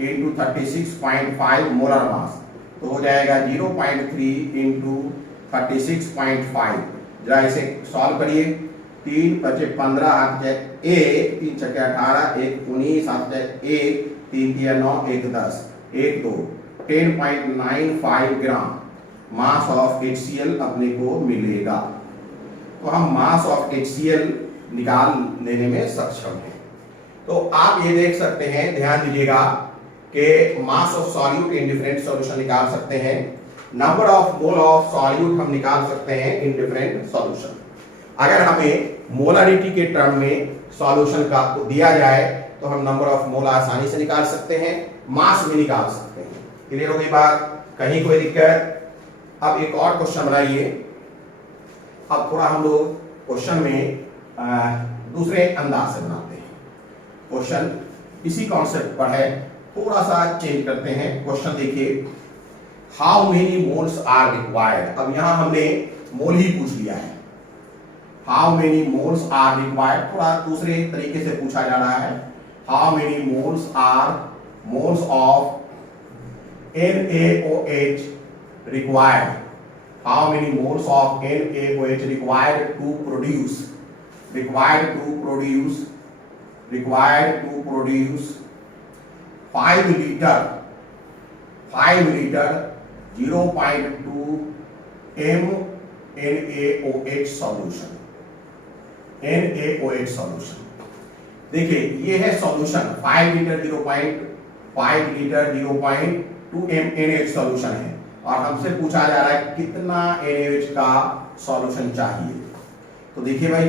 into 36.5 molar mass, तो हो जाएगा 0.3 इंटू 36.5। जरा इसे सॉल्व करिए, 3 × 5 = 15, 8 × 1, 3 × 6 = 18, 1 × 19, 7 × 1, 3 × 3 = 9, 1 × 10, 1 2 10.95 ग्राम मास ऑफ HCl अपने को मिलेगा। तो हम मास ऑफ HCl निकाल लेने में सक्षम हैं। तो आप ये देख सकते हैं, ध्यान दीजिएगा कि मास of solute in different solution निकाल सकते हैं, number of mole of solute हम निकाल सकते हैं इन डिफरेंट सॉल्यूशन। अगर हमें मोलारिटी के टर्म में सॉल्यूशन का दिया जाए तो हम नंबर ऑफ मोल आसानी से निकाल सकते हैं, मास भी निकाल सकते हैं। क्लियर हो गई बात? कहीं कोई दिक्कत? अब एक और क्वेश्चन बनाइए। अब थोड़ा हम लोग क्वेश्चन में दूसरे अंदाज से बनाते हैं। क्वेश्चन इसी कॉन्सेप्ट पर है, थोड़ा सा चेंज करते हैं। क्वेश्चन देखिए, how many moles are required. अब यहां हमने मोल ही पूछ लिया है, how many moles are required थोड़ा दूसरे तरीके से पूछा जा रहा है। How many moles are moles of NaOH required, how many moles of NaOH required to produce 5 liter 0.2 m NaOH solution। NaOH solution देखिए ये है solution, 5 litre 0.2 m NaOH solution है, और हमसे पूछा जा रहा है कितना NaOH का सॉल्यूशन चाहिए। तो देखिए भाई,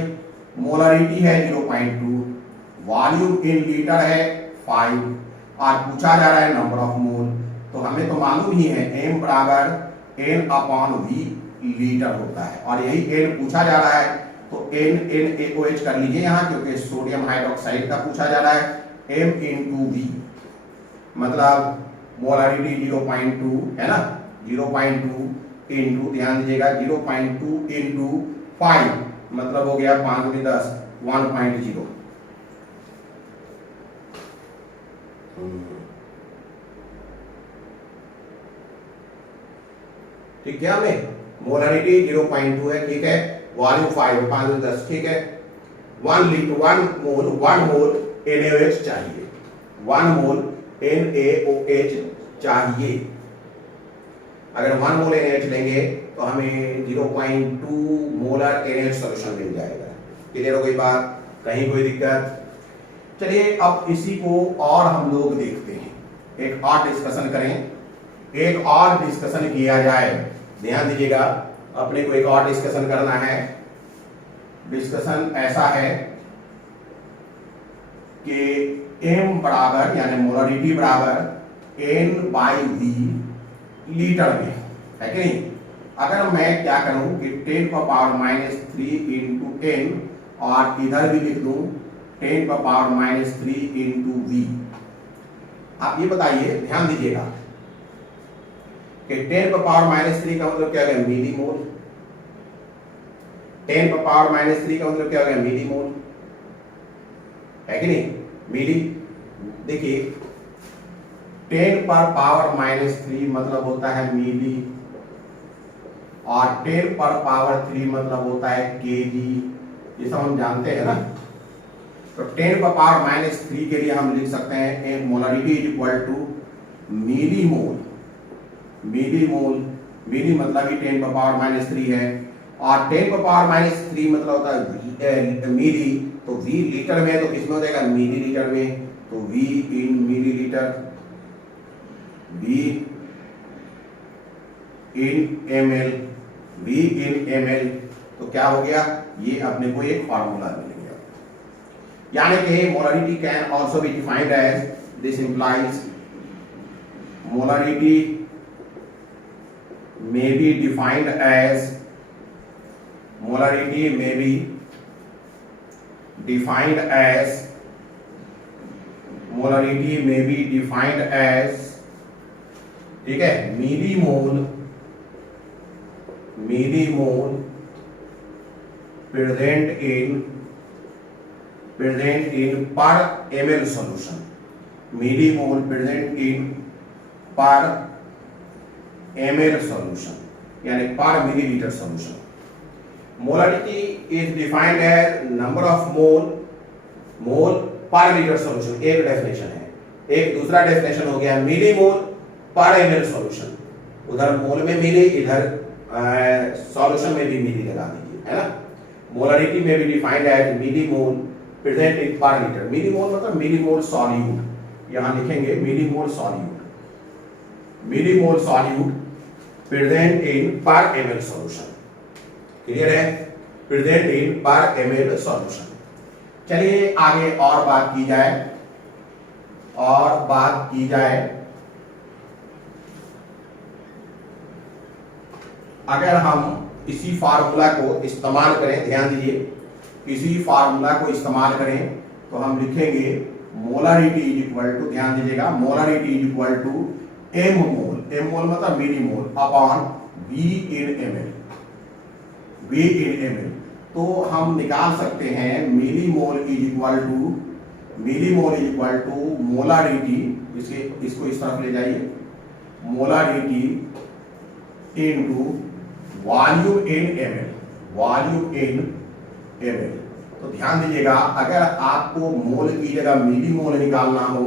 मोलारिटी है 0.2, वॉल्यूम इन लीटर है 5, और पूछा जा रहा है नंबर ऑफ मोल। तो हमें तो मालूम ही है m = n/v लीटर होता है, और यही n पूछा जा रहा है। तो NaOH कर लीजिए यहाँ, क्योंकि सोडियम हाइड्रोक्साइड का पूछा जा रहा है। m × v मतलब मोलारिटी 0.2 है ना, 0.2 इंटू, ध्यान दीजिएगा 0.2 इंटू 5 मतलब हो गया 5 × 10 1.0। ठीक है, हमें मोलारिटी 0.2 है, ठीक है, वॉल्यूम 5 5 × 10, ठीक है, 1 मोल NaOH चाहिए, 1 मोल NaOH चाहिए। अगर 1 मोल NaOH लेंगे तो हमें 0.2 मोलर NaOH सॉल्यूशन मिल जाएगा। क्लियर हो गई बात? कहीं कोई दिक्कत? चलिए अब इसी को और हम लोग देखते हैं, एक और डिस्कशन करें, एक और डिस्कशन किया जाए। ध्यान दीजिएगा, अपने को एक और डिस्कशन करना है। डिस्कशन ऐसा है कि m बराबर यानी मोलारिटी बराबर n/v लीटर में है कि नहीं। अगर मैं क्या करूं कि 10⁻³ इंटू n, और इधर भी लिख दूं 10⁻³ इंटू v। आप ये बताइए, ध्यान दीजिएगा कि 10⁻³ का मतलब क्या हो गया? मिली मोल। 10⁻³ का मतलब क्या हो गया? मिली मोल, है कि नहीं? मिली। देखिए 10⁻³ मतलब होता है मिली, और 10⁻³ मतलब होता है केजी, ये सब हम जानते हैं ना। तो 10⁻³ के लिए हम लिख सकते हैं मोलारिटी इक्वल टू मिली मोल। मिली मोल, मिली मतलब ही 10⁻³ है, और 10⁻³ मतलब होता है मिली, तो v लीटर में है तो किसमें हो जाएगा? मिली लीटर में। तो v इन मिली लीटर, v इन ml, v इन ml, तो क्या हो गया? ये अपने को एक फार्मूला मिल गया। यानी कि molarity can also be defined as, this implies molarity may be defined as, molarity may be defined as, molarity may be defined as, ठीक है, millimole present in present in per ml solution, millimole present in per ml solution यानी per milliliter solution. Molarity is defined as number of mole per liter solution, एक definition है. एक दूसरा definition हो गया millimole पर ml solution. उधर मोल में मिली, इधर सॉल्यूशन में भी मिली लगा दीजिए, है ना. मोलरिटी में भी defined as millimole present in per litre. Millimole मतलब मिलीमोल सॉल्यूट, यहां लिखेंगे millimole solute, millimole solute present in per ml solution. Clear है? Present in per ml solution. चलिए आगे और बात की जाए, अगर हम इसी फार्मूला को इस्तेमाल करें, ध्यान दीजिए, इसी फार्मूला को इस्तेमाल करें तो हम लिखेंगे मोलरिटी इज इक्वल टू, ध्यान दीजिएगा, molarity is equal to M mole, M mole मतलब millimole upon V in ml, V in ml. तो हम निकाल सकते हैं millimole is equal to molarity, इसको इस तरफ ले जाइए, molarity into volume in ml, volume in ml. तो ध्यान दीजिएगा, अगर आपको मोल की जगह मिलीमोल निकालना हो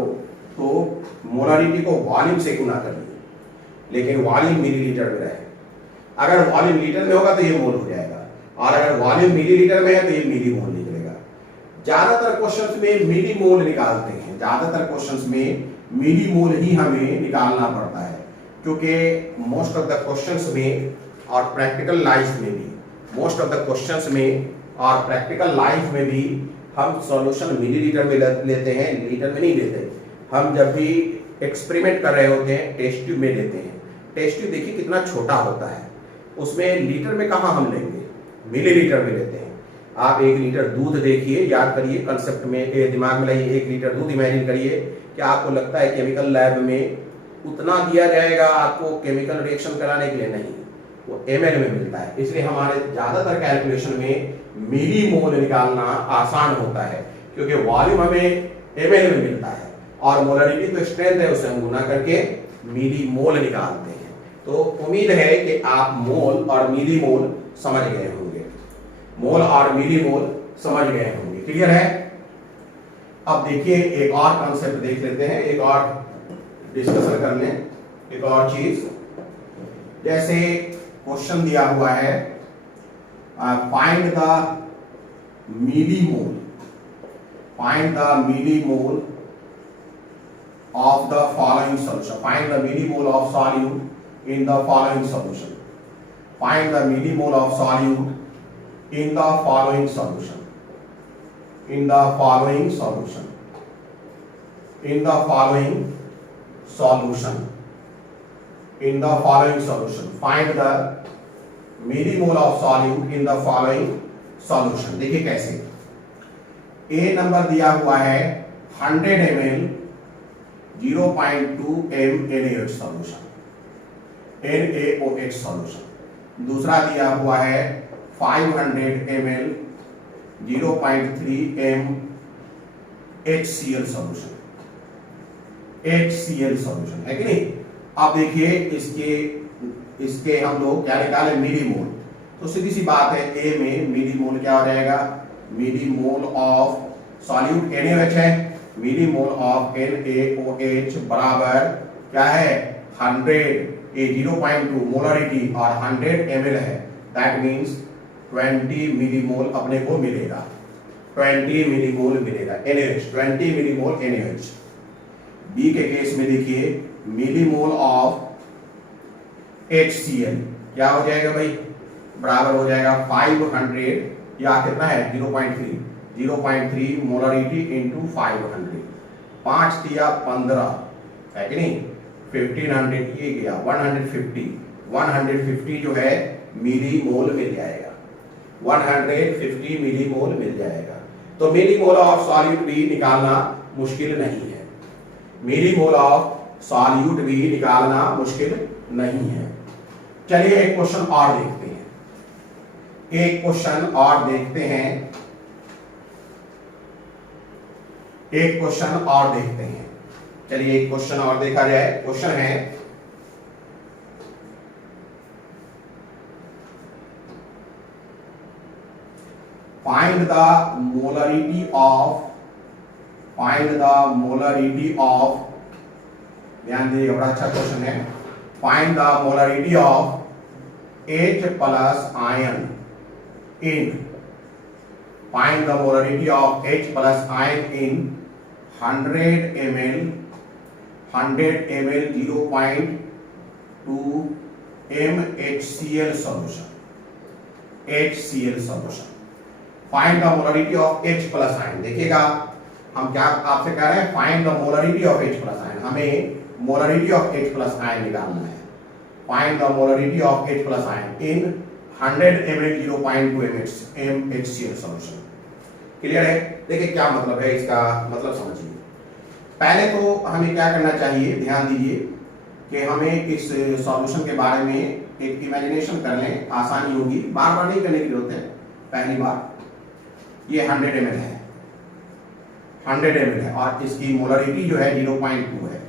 तो मोलरिटी को वॉल्यूम से गुणा करिए, लेकिन वॉल्यूम मिलीलीटर में रहे. अगर वॉल्यूम लीटर में होगा तो ये मोल हो जाएगा, और अगर वॉल्यूम मिलीलीटर में है तो ये मिलीमोल निकलेगा. ज्यादातर क्वेश्चंस में मिलीमोल निकालते हैं, ज्यादातर क्वेश्चंस में मिलीमोल ही हमें निकालना पड़ता है, क्योंकि मोस्ट ऑफ द क्वेश्चंस में और प्रैक्टिकल लाइफ में भी, मोस्ट ऑफ द क्वेश्चंस में और प्रैक्टिकल लाइफ में भी हम सॉल्यूशन मिलीलीटर में लेते हैं, लीटर में नहीं लेते. हम जब भी एक्सपेरिमेंट कर रहे होते हैं टेस्ट ट्यूब में लेते हैं. टेस्ट ट्यूब देखिए कितना छोटा होता है, उसमें लीटर में कहाँ हम लेंगे, मिलीलीटर में लेते हैं. आप 1 लीटर दूध देखिए, याद करिए, कंसेप्ट में दिमाग में लाइए, 1 लीटर दूध इमेजिन करिए कि आपको लगता है केमिकल लैब में उतना दिया जाएगा आपको केमिकल रिएक्शन कराने के लिए, नहीं, वो ml में मिलता है. इसलिए हमारे ज्यादातर कैलकुलेशन में मिलीमोल निकालना आसान होता है, क्योंकि वॉल्यूम हमें ml में मिलता है और मोलरिटी तो स्ट्रेंथ है, उसे हम गुना करके मिलीमोल निकालते हैं. तो उम्मीद है कि आप मोल और मिलीमोल समझ गए होंगे, मोल और मिलीमोल समझ गए होंगे. क्लियर है? अब देखिए एक और कॉन्सेप्ट देख लेते हैं, एक और डिस्कशन कर लें, एक और चीज. जैसे क्वेश्चन दिया हुआ है, find the millimole, find the millimole of the following solution. Find the millimole of solute in the following solution. Find the millimole of solute in the following solution. In the following solution. In the following solution. In the following solution. Find the millimole of solute in the following solution. देखिए कैसे. A number दिया हुआ है 100 ml 0.2 m NaOH solution, NaOH solution. दूसरा दिया हुआ है 500 ml 0.3 m HCl solution, HCl solution है कि नहीं. अब देखिए इसके हम लोग क्या निकाले, मिलीमोल. तो सीधी सी बात है, A में मिलीमोल क्या हो जाएगा, मिलीमोल ऑफ सॉल्यूट NaOH है, मिलीमोल ऑफ NaOH बराबर क्या है 100, ये 0.2 मोलरिटी और 100 ml है, दैट मींस 20 मिलीमोल अपने को मिलेगा, 20 मिलीमोल मिलेगा NaOH, 20 मिलीमोल NaOH. बी के केस में देखिए मिलीमोल ऑफ HCl क्या हो जाएगा भाई, बराबर हो जाएगा 500 या कितना है 0.3 मोलरिटी इंटू 500, 5 दिया 15 है कि नहीं, 1500 ये गया 150 जो है मिलीमोल मिल जाएगा, 150 मिलीमोल मिल जाएगा. तो मिलीमोल ऑफ सॉल्यूट भी निकालना मुश्किल नहीं है, मिलीमोल ऑफ सॉल्यूट भी निकालना मुश्किल नहीं है. चलिए एक क्वेश्चन और देखते हैं, एक क्वेश्चन और देखते हैं. एक क्वेश्चन और देखते हैं। चलिए एक क्वेश्चन और देखा जाए। क्वेश्चन है फाइंड द मोलरिटी ऑफ, ध्यान दीजिएगा, बड़ा अच्छा क्वेश्चन है। Find the molarity of H plus ion in, find the molarity of H plus ion in 100 ml 0.2 mHCl solution, HCl solution। Find the molarity of H plus ion. देखिएगा हम क्या आपसे कह रहे हैं, find the molarity of H plus ion. हमें molarity of H plus ion निकालना है। Find the molarity of H plus ion in 100 ml 0.2 mHCl solution. Clear है? देखिए क्या मतलब है इसका, मतलब समझिए। पहले तो हमें क्या करना चाहिए, ध्यान दीजिए कि हमें इस सॉल्यूशन के बारे में एक इमेजिनेशन कर लें, आसानी होगी, बार बार नहीं करने की जरूरत है। पहली बार ये 100 ml है, 100 ml है और इसकी मोलरिटी जो है 0.2 है।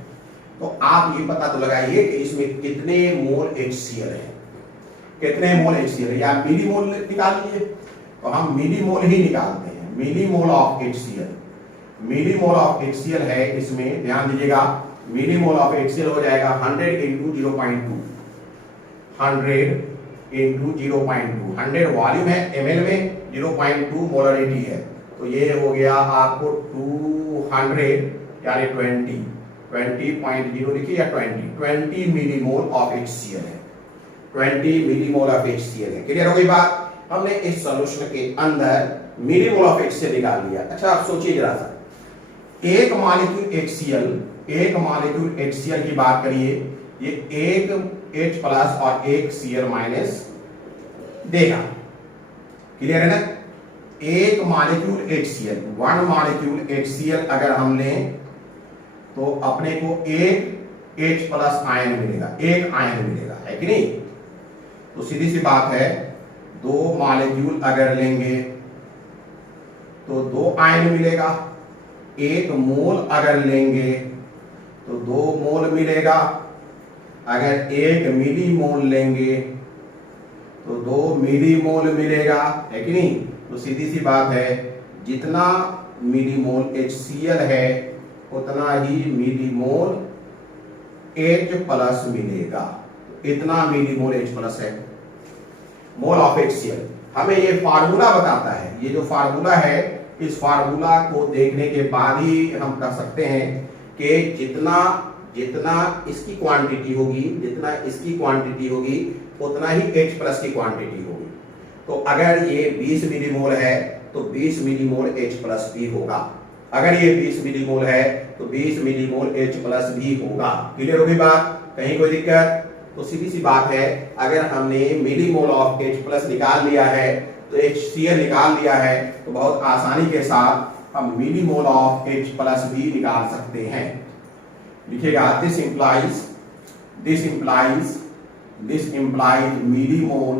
तो आप ये पता तो लगाइए कि इसमें कितने मोल HCl है, कितने मोल HCl है, या मिली मोल निकाल लीजिए। तो हम मिली मोल ही निकालते हैं, millimole of HCl। Millimole of HCl है इसमें, ध्यान दीजिएगा, मिली मोल ऑफ HCl हो जाएगा 100 इंटू 0.2, 100 इंटू 0.2, 100 वॉल्यूम है, ml में 0.2 मोलरिटी है। तो ये हो गया आपको 200 यानी 20.0 लिखिए या 20 मिलीमोल ऑफ HCl है, 20 मिलीमोल ऑफ HCl है। क्लियर हो गई बात? हमने इस सॉल्यूशन के अंदर मिलीमोल ऑफ HCl निकाल लिया। अच्छा आप सोचिए जरा सा, एक मॉलिक्यूल HCl की बात करिए, ये एक H प्लस और एक Cl माइनस देगा। क्लियर है ना? एक molecule HCl, one molecule HCl अगर हम लें तो अपने को एक H प्लस आयन मिलेगा, एक आयन मिलेगा, है कि नहीं? तो सीधी सी बात है, दो मॉलिक्यूल अगर लेंगे तो दो आयन मिलेगा, एक मोल अगर लेंगे तो 2 मोल मिलेगा, अगर 1 मिली मोल लेंगे तो 2 मिली मोल मिलेगा, है कि नहीं? तो सीधी सी बात है, जितना मिली मोल HCl है उतना ही मिली मोल H प्लस मिलेगा। इतना मिली मोल H प्लस है, मोल ऑफ HCl। हमें ये फार्मूला बताता है, ये जो फार्मूला है, इस फार्मूला को देखने के बाद ही हम कह सकते हैं कि जितना इसकी क्वांटिटी होगी, जितना इसकी क्वांटिटी होगी उतना ही H प्लस की क्वांटिटी होगी। तो अगर ये 20 मिलीमोल है तो 20 मिलीमोल H प्लस भी होगा, अगर ये 20 मिलीमोल है तो 20 मिलीमोल H प्लस भी होगा। क्लियर होगी बात? कहीं कोई दिक्कत? तो सीधी सी बात है, अगर हमने मिलीमोल ऑफ H प्लस निकाल लिया है तो HCl निकाल लिया है, तो बहुत आसानी के साथ हम मिलीमोल ऑफ H प्लस भी निकाल सकते हैं। लिखिएगा, this implies millimole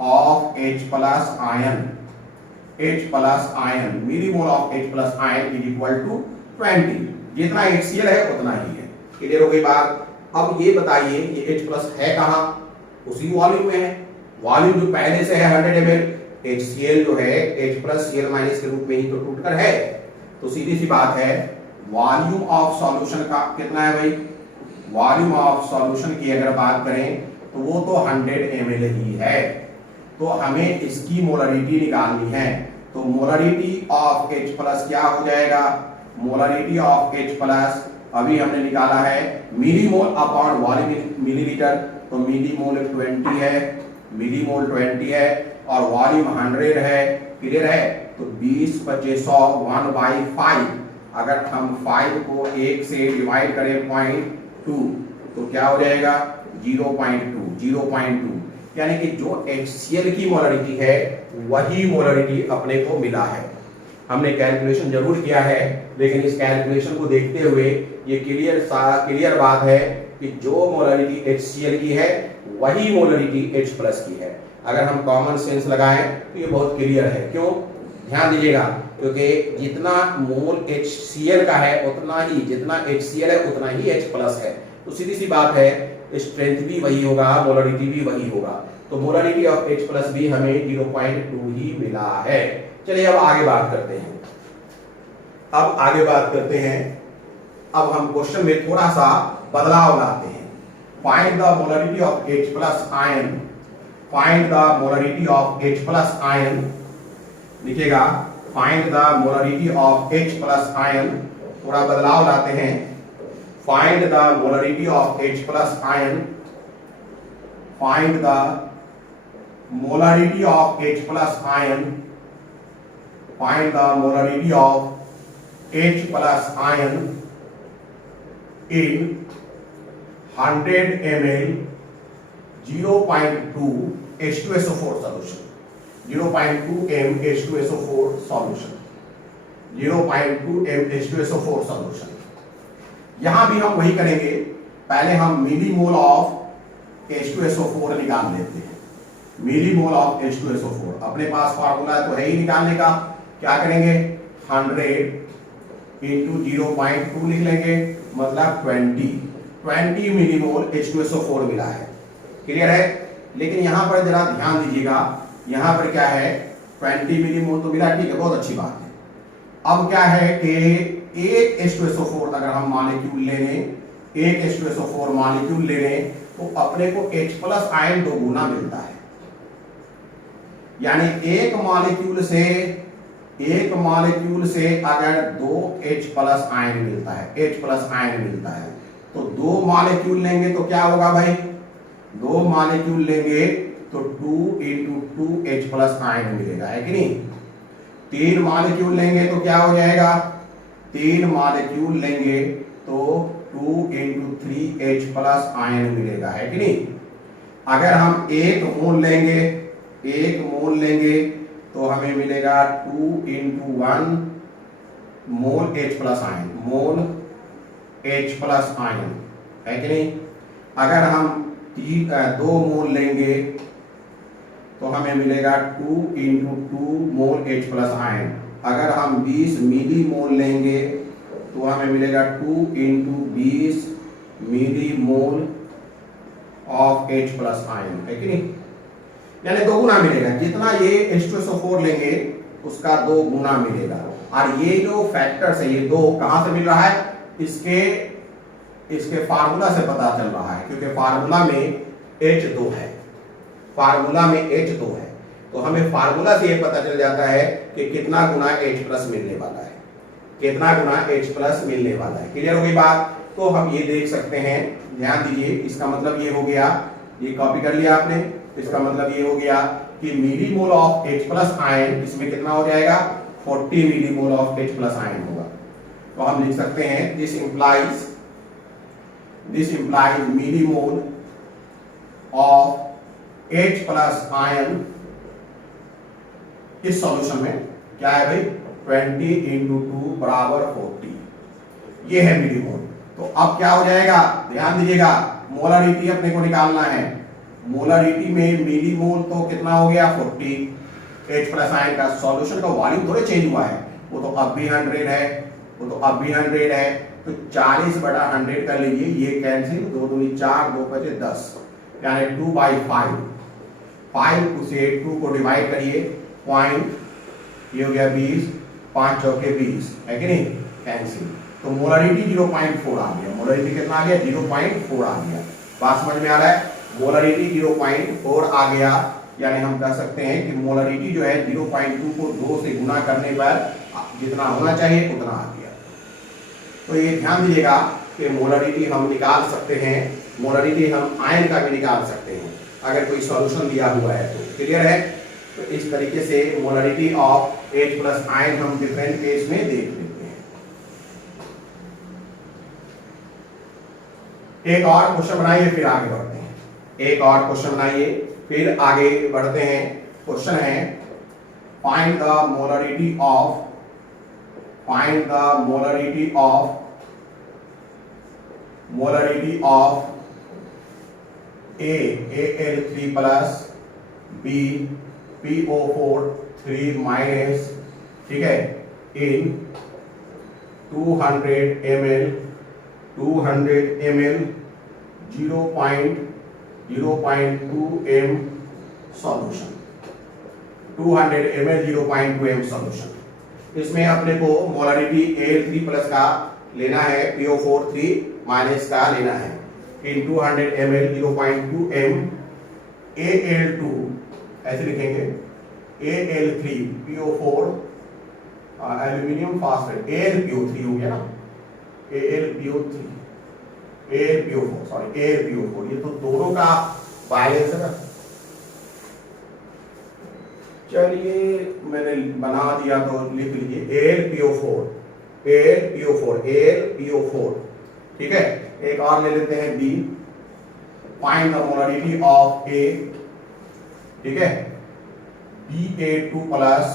of H plus ion, millimole of H plus ion is equal to 20। जितना HCl है उतना ही है। क्लियर हो गई बात? अब ये बताइए, ये H प्लस है कहाँ? उसी वॉल्यूम में है, वॉल्यूम जो पहले से है 100 ml। HCl जो है H प्लस Cl माइनस के रूप में ही तो टूटकर है। तो सीधी सी बात है, वॉल्यूम ऑफ सॉल्यूशन का कितना है भाई? वॉल्यूम ऑफ सॉल्यूशन की अगर बात करें तो वो तो 100 ml ही है। तो हमें इसकी मोलरिटी निकालनी है। तो मोलरिटी ऑफ H प्लस क्या हो जाएगा? मोलरिटी ऑफ H प्लस अभी हमने निकाला है मिलीमोल अपॉन वॉल्यूम मिलीलीटर। तो मिलीमोल 20 है, मिलीमोल 20 है और वॉल्यूम 100 है। क्लियर है? तो 20 × 100 1/5। अगर हम 5 को 1 से डिवाइड करें 0.2 तो क्या हो जाएगा? 0.2। यानी कि जो HCl की मोलरिटी है वही मोलरिटी अपने को मिला है। हमने कैलकुलेशन जरूर किया है, लेकिन इस कैलकुलेशन को देखते हुए ये क्लियर बात है कि जो मोलरिटी HCl की है वही मोलरिटी H प्लस की है। अगर हम कॉमन सेंस लगाएं तो ये बहुत क्लियर है। क्यों? ध्यान दीजिएगा, क्योंकि जितना मोल HCl का है उतना ही, जितना HCl है उतना ही H प्लस है, तो सीधी सी बात है स्ट्रेंथ भी वही होगा, मोलरिटी भी वही होगा, तो मोलरिटी ऑफ H प्लस भी हमें 0.2 ही मिला है। चलिए अब आगे बात करते हैं, अब हम क्वेश्चन में थोड़ा सा बदलाव लाते हैं। Find the molarity of H plus ion, find the molarity of H plus ion, लिखिएगा find the molarity of H plus ion, थोड़ा बदलाव लाते हैं। Find the molarity of H plus ion, find the molarity of H plus ion, find the molarity of H plus ion in 100 ml 0.2 H2SO4 solution, 0.2 m H2SO4 solution, 0.2 m H2SO4 solution। यहां भी हम वही करेंगे, पहले हम millimole of H2SO4 निकाल लेते हैं। मिलीमोल ऑफ H2SO4 अपने पास फार्मूला तो है ही निकालने का, क्या करेंगे 100 इंटू 0.2 लिख लेंगे, मतलब 20 मिलीमोल H2SO4 मिला है। क्लियर है? लेकिन यहां पर जरा ध्यान दीजिएगा, यहां पर क्या है 20 मिलीमोल तो मिला, ठीक है, बहुत अच्छी बात है। अब क्या है कि एक H2SO4 अगर हम मॉलिक्यूल ले लें, एक H2SO4 मॉलिक्यूल ले लें तो अपने को H प्लस आयन 2 गुना मिलता है। यानी एक मॉलिक्यूल से अगर 2 H प्लस आयन मिलता है, H प्लस आयन मिलता है, तो 2 मॉलिक्यूल लेंगे तो क्या होगा भाई, 2 मॉलिक्यूल लेंगे तो 2 इंटू 2 H प्लस आयन मिलेगा, है कि नहीं। 3 मॉलिक्यूल लेंगे तो क्या हो जाएगा, 3 मॉलिक्यूल लेंगे तो 2 इंटू 3 H प्लस आयन मिलेगा, है कि नहीं। अगर हम एक मोल लेंगे तो हमें मिलेगा 2 इंटू 1 मोल H प्लस आयन, मोल H प्लस आयन, है कि नहीं। अगर हम 2 मोल लेंगे तो हमें मिलेगा 2 इंटू 2 मोल H प्लस आयन। अगर हम 20 मिली मोल लेंगे तो हमें मिलेगा 2 into 20 millimole of H plus ion, है कि नहीं। यानी 2 गुना मिलेगा, जितना ये H2SO4 लेंगे उसका 2 गुना मिलेगा। और ये जो फैक्टर्स है, ये 2 कहां से मिल रहा है, इसके फार्मूला से पता चल रहा है, क्योंकि फार्मूला में H2 है, फार्मूला में H2 है, तो हमें फार्मूला से ये पता चल जाता है कि कितना गुना H प्लस मिलने वाला है, कितना गुना H प्लस मिलने वाला है। क्लियर हो गई बात। तो हम ये देख सकते हैं, ध्यान दीजिए, इसका मतलब ये हो गया, ये कॉपी कर लिया आपने, इसका मतलब ये हो गया कि millimole of H plus ion इसमें कितना हो जाएगा, 40 millimole of H plus ion होगा। तो हम लिख सकते हैं this implies millimole of H plus ion इस सॉल्यूशन में क्या है भाई, 20 इंटू 2 बराबर 40, ये है मिलीमोल। तो अब क्या हो जाएगा, ध्यान दीजिएगा, मोलरिटी अपने को निकालना है। मोलरिटी में मिलीमोल तो कितना हो गया 40, H प्लस आयन का सॉल्यूशन का वॉल्यूम थोड़े चेंज हुआ है, वो तो अब भी 100 है, तो 40/100 कर लीजिए, ये कैंसिल, 2 दूनी 4, 2 बचे 10, यानी 2/5, 5 से 2 को डिवाइड करिए, पॉइंट, ये हो गया 20, 5 चौके 20, है कि नहीं, कैंसिल। तो मोलरिटी 0.4 आ गया, मोलरिटी कितना आ गया, 0.4 आ गया। बात समझ में आ रहा है, मोलरिटी 0.4 आ गया, यानी हम कह सकते हैं कि मोलरिटी जो है 0.2 को 2 से गुना करने पर जितना होना चाहिए उतना आ गया। तो ये ध्यान दीजिएगा कि मोलरिटी हम निकाल सकते हैं, मोलरिटी हम आयन का भी निकाल सकते हैं अगर कोई सॉल्यूशन दिया हुआ है तो। क्लियर है। तो इस तरीके से molarity of H plus ion हम डिफरेंट केस में देख लेते हैं। एक और क्वेश्चन बनाइए, फिर आगे बढ़ते हैं। एक और क्वेश्चन बनाइए, फिर आगे बढ़ते हैं। क्वेश्चन है find the molarity of A Al3 plus B PO4 3 minus, ठीक है, in 200 ml 0.2 m solution, 200 ml 0.2 m solution. इसमें अपने को मोलारिटी Al3 प्लस का लेना है, PO4 3 माइनस का लेना है। इन 200 ml 0.2 m Al2 ऐसे लिखेंगे, Al3 PO4 aluminium phosphate, AlPO3 हो गया ना, AlPO4 ये तो दोनों का बैलेंस है ना। चलिए मैंने बना दिया तो लिख लीजिए AlPO4, ठीक है। एक और ले लेते हैं B, find the molarity of A, ठीक है, Ba2 plus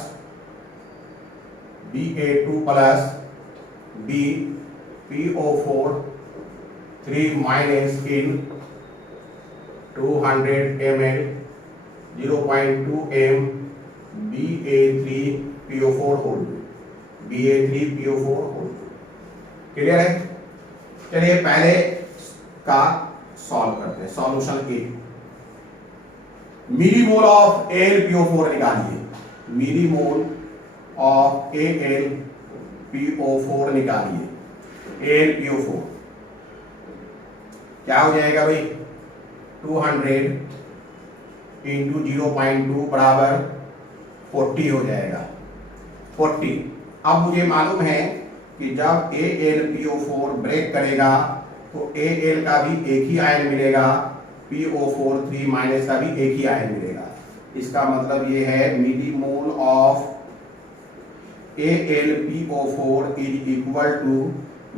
B PO4 3 minus इन 200 ml 0.2 m Ba3 PO4 whole, clear है। चलिए पहले का सॉल्व करते हैं। Solution A, millimole of AlPO4 निकालिए, मिलीमोल ऑफ AlPO4 निकालिए। AlPO4 क्या हो जाएगा भाई, 200 इंटू 0.2 बराबर 40 हो जाएगा, 40। अब मुझे मालूम है कि जब AlPO4 ब्रेक करेगा तो Al का भी एक ही आयन मिलेगा, PO4 3 माइनस का भी एक ही आयन मिलेगा। इसका मतलब ये है millimole of AlPO4 is equal to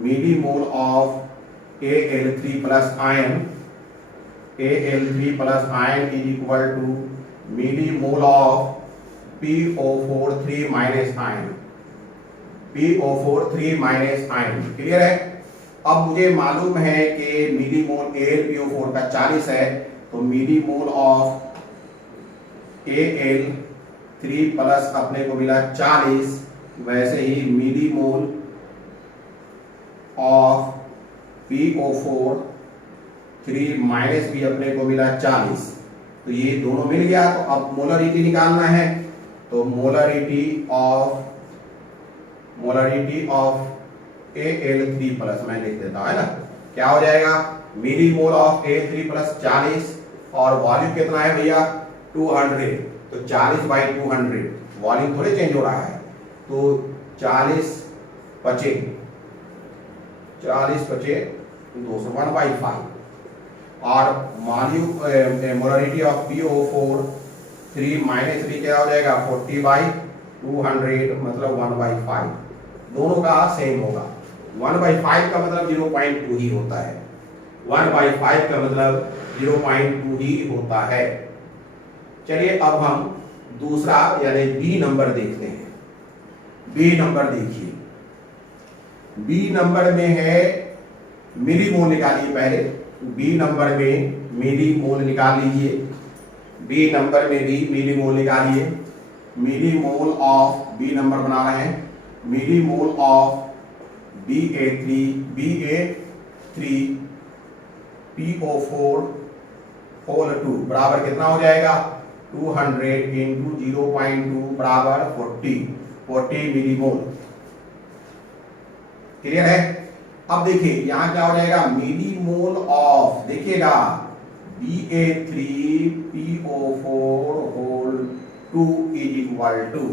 millimole of Al3 plus ion, Al3 plus ion is equal to millimole of PO4 3 minus ion, PO4 3 minus ion, clear है। अब मुझे मालूम है कि मिलीमोल AlPO4 का 40 है, तो मिलीमोल ऑफ Al3 प्लस अपने को मिला 40, वैसे ही मिलीमोल ऑफ PO4 3 माइनस भी अपने को मिला 40। तो ये दोनों मिल गया। तो अब मोलरिटी निकालना है, तो मोलरिटी ऑफ Al3 प्लस मैं लिख देता हूं, है ना। क्या हो जाएगा, मिलीमोल ऑफ A3 प्लस 40 और वॉल्यूम कितना है भैया 200, तो 40/200, वॉल्यूम थोड़े चेंज हो रहा है, तो 40 बचे 1/5 और मोलरिटी ऑफ PO4 3 माइनस 3 क्या हो जाएगा 40/200, मतलब 1/5, दोनों का सेम होगा। 1/5 का मतलब 0.2 ही होता है, 1/5 का मतलब 0.2 ही होता है। चलिए अब हम दूसरा यानी B नंबर देखते हैं। B नंबर देखिए, B नंबर में है मिलीमोल निकालिए पहले, B नंबर में मिलीमोल निकाल लीजिए, B नंबर में भी मिलीमोल निकालिए। मिलीमोल ऑफ B नंबर बना रहे हैं, millimole of Ba3 PO4 whole 2 बराबर कितना हो जाएगा 200 इंटू 0.2 बराबर 40 मिलीमोल, क्लियर है। अब देखिए यहां क्या हो जाएगा, मिलीमोल ऑफ, देखिएगा Ba3 PO4 whole 2 is equal to,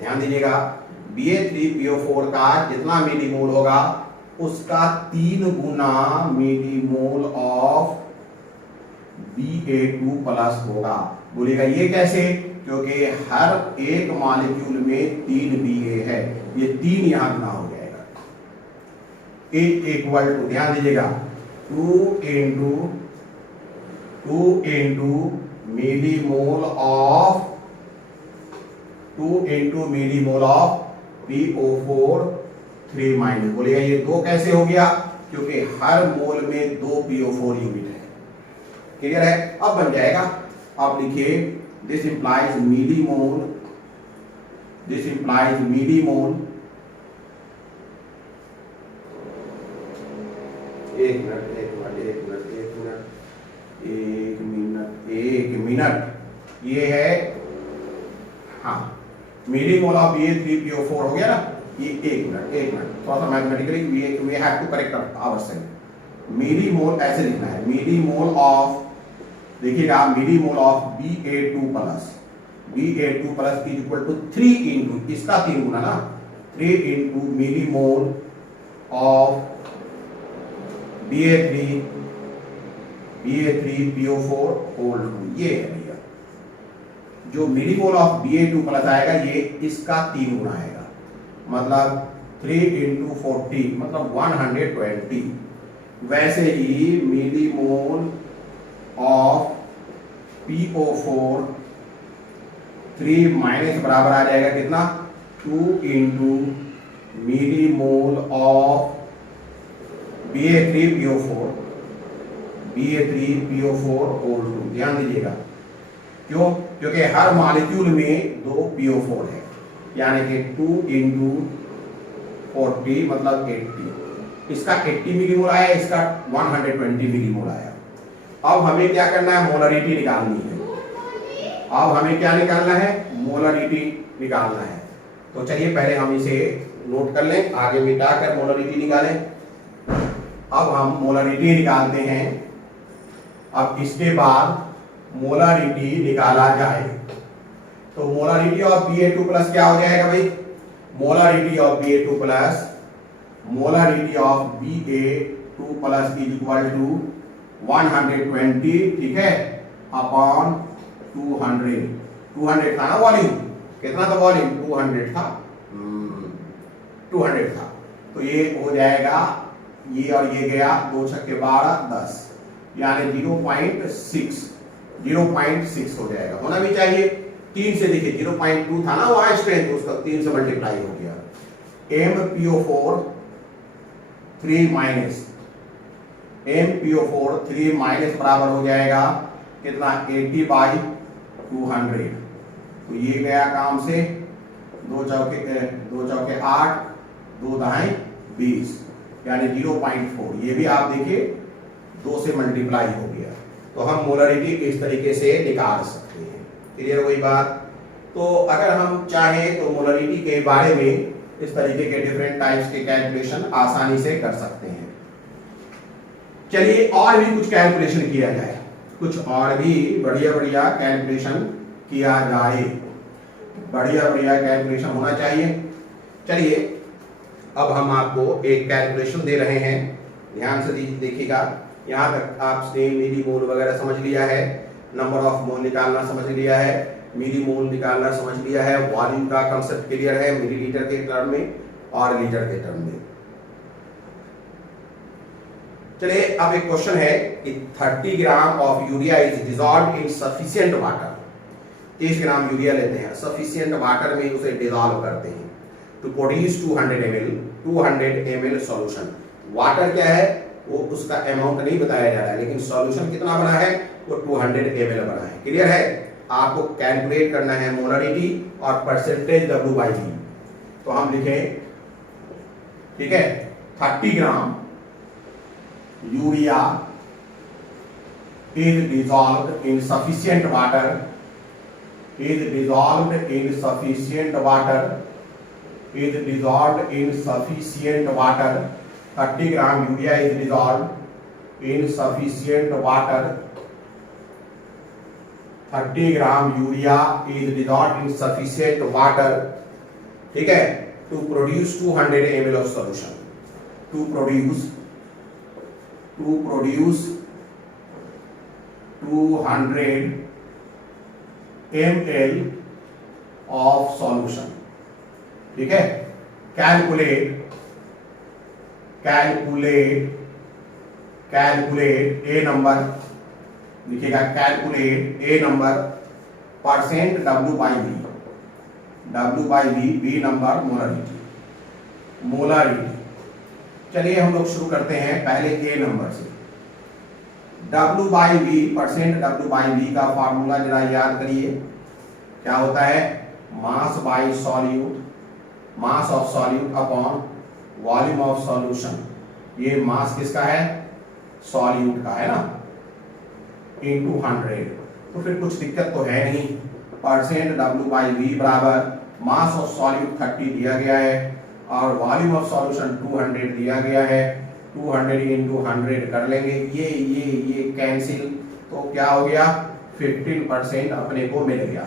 ध्यान दीजिएगा Ba3 PO4 का जितना मिलीमोल होगा उसका 3 गुना मिलीमोल ऑफ Ba2 प्लस होगा। बोलेगा ये कैसे, क्योंकि हर एक मॉलिक्यूल में 3 Ba है, ये 3 यहां गुना हो जाएगा। इज इक्वल टू, ध्यान दीजिएगा 2 into millimole of PO4 3 minus, बोलेगा ये 2 कैसे हो गया, क्योंकि हर मोल में 2 PO4 यूनिट है, क्लियर है। अब बन जाएगा, अब लिखिए दिस इंप्लाइज मिलीमोल एक मिनट एक मिनट एक मिनट एक मिनट एक मिनट एक मिनट, ये है, हाँ, मिलीमोल ऑफ BA3PO4 हो गया ना, ये एक मिनट थोड़ा सा mathematically we have to correct ourself. Millimole ऐसे लिखना है, मिलीमोल ऑफ, देखिएगा, millimole of BA2 plus is equal to 3 into, इसका 3 गुना ना, 3 into millimole of BA3PO4 whole 2, ये है भैया। जो मिलीमोल ऑफ BA2 प्लस आएगा ये इसका 3 गुना आएगा, मतलब 3 इंटू 40 मतलब 120। वैसे ही मिलीमोल ऑफ PO4 3 माइनस बराबर आ जाएगा कितना, 2 into millimole of BA3PO4 whole 2। ध्यान दीजिएगा, क्यों? क्योंकि हर मॉलिक्यूल में 2 PO4 है, यानी कि 2 इंटू 40 मतलब 80। इसका 80 मिलीमोल आया, इसका 120 मिलीमोल आया। अब हमें क्या करना है, मोलरिटी निकालनी है। अब हमें क्या निकालना है, मोलरिटी निकालना है। तो चलिए पहले हम इसे नोट कर लें, आगे मिटाकर मोलरिटी निकालें। अब हम मोलरिटी निकालते हैं। अब इसके बाद मोलरिटी निकाला जाए तो मोलरिटी ऑफ BA2 प्लस क्या हो जाएगा भाई, molarity of BA2 plus is equal to 120, ठीक है, अपॉन 200 था ना वॉल्यूम, कितना था वॉल्यूम, 200 था, 200 था। तो ये हो जाएगा, ये और ये गया, 2 छक्के 12 10, यानी 0.6 हो जाएगा, होना भी चाहिए। 3 से देखिए, 0.2 था ना वहां स्ट्रेंथ, उसका 3 से मल्टीप्लाई हो गया। MPO4 3 माइनस बराबर हो जाएगा कितना, 80/200। तो ये गया काम से, 2 चौके 8, 2 दाएं 20, यानी 0.4। ये भी आप देखिए 2 से मल्टीप्लाई हो गया। तो हम मोलरिटी इस तरीके से निकाल सकते हैं। क्लियर वही बात। तो अगर हम चाहें तो मोलरिटी के बारे में इस तरीके के डिफरेंट टाइप्स के कैलकुलेशन आसानी से कर सकते हैं। चलिए और भी कुछ कैलकुलेशन किया जाए, कुछ और भी बढ़िया कैलकुलेशन किया जाए, बढ़िया कैलकुलेशन होना चाहिए। चलिए अब हम आपको एक कैलकुलेशन दे रहे हैं, ध्यान से देखिएगा। यहाँ तक आपने मिलीमोल वगैरह समझ लिया है, नंबर ऑफ मोल निकालना समझ लिया है, मिलीमोल निकालना समझ लिया है, वॉल्यूम का कांसेप्ट क्लियर है मिलीलीटर के टर्म में और लीटर के टर्म में। चलिए अब एक क्वेश्चन है कि 30 gram of urea is dissolved in sufficient water. 30 gram urea लेते हैं, सफिशिएंट वाटर में उसे डिसॉल्व करते हैं to produce 200 ml solution. Water क्या है वो उसका अमाउंट नहीं बताया जा रहा है, लेकिन सॉल्यूशन कितना बना है वो 200 ml बना है। क्लियर है। आपको कैलकुलेट करना है मोलरिटी और परसेंटेज W/V। तो हम लिखें, ठीक है, 30 gram urea is dissolved in sufficient water, 30 gram urea is dissolved in sufficient water, 30 gram urea is dissolved in sufficient water, ठीक है, to produce 200 ml of solution, to produce 200 ml of solution, ठीक है। Calculate A number लिखिएगा, calculate A number percent W/V, B number molarity. चलिए हम लोग शुरू करते हैं पहले ए नंबर से। W/V, परसेंट W/V का फार्मूला जरा याद करिए, क्या होता है, mass by solute, mass of solute upon volume of solution. ये मास किसका है, सॉल्यूट का, है ना, इनटू 100, तो फिर कुछ दिक्कत तो है नहीं। परसेंट W/V बराबर मास ऑफ सॉल्यूट 30 दिया गया है और वॉल्यूम ऑफ सॉल्यूशन 200 दिया गया है। 200 इंटू 100 कर लेंगे, ये कैंसिल, तो क्या हो गया 15% अपने को मिल गया,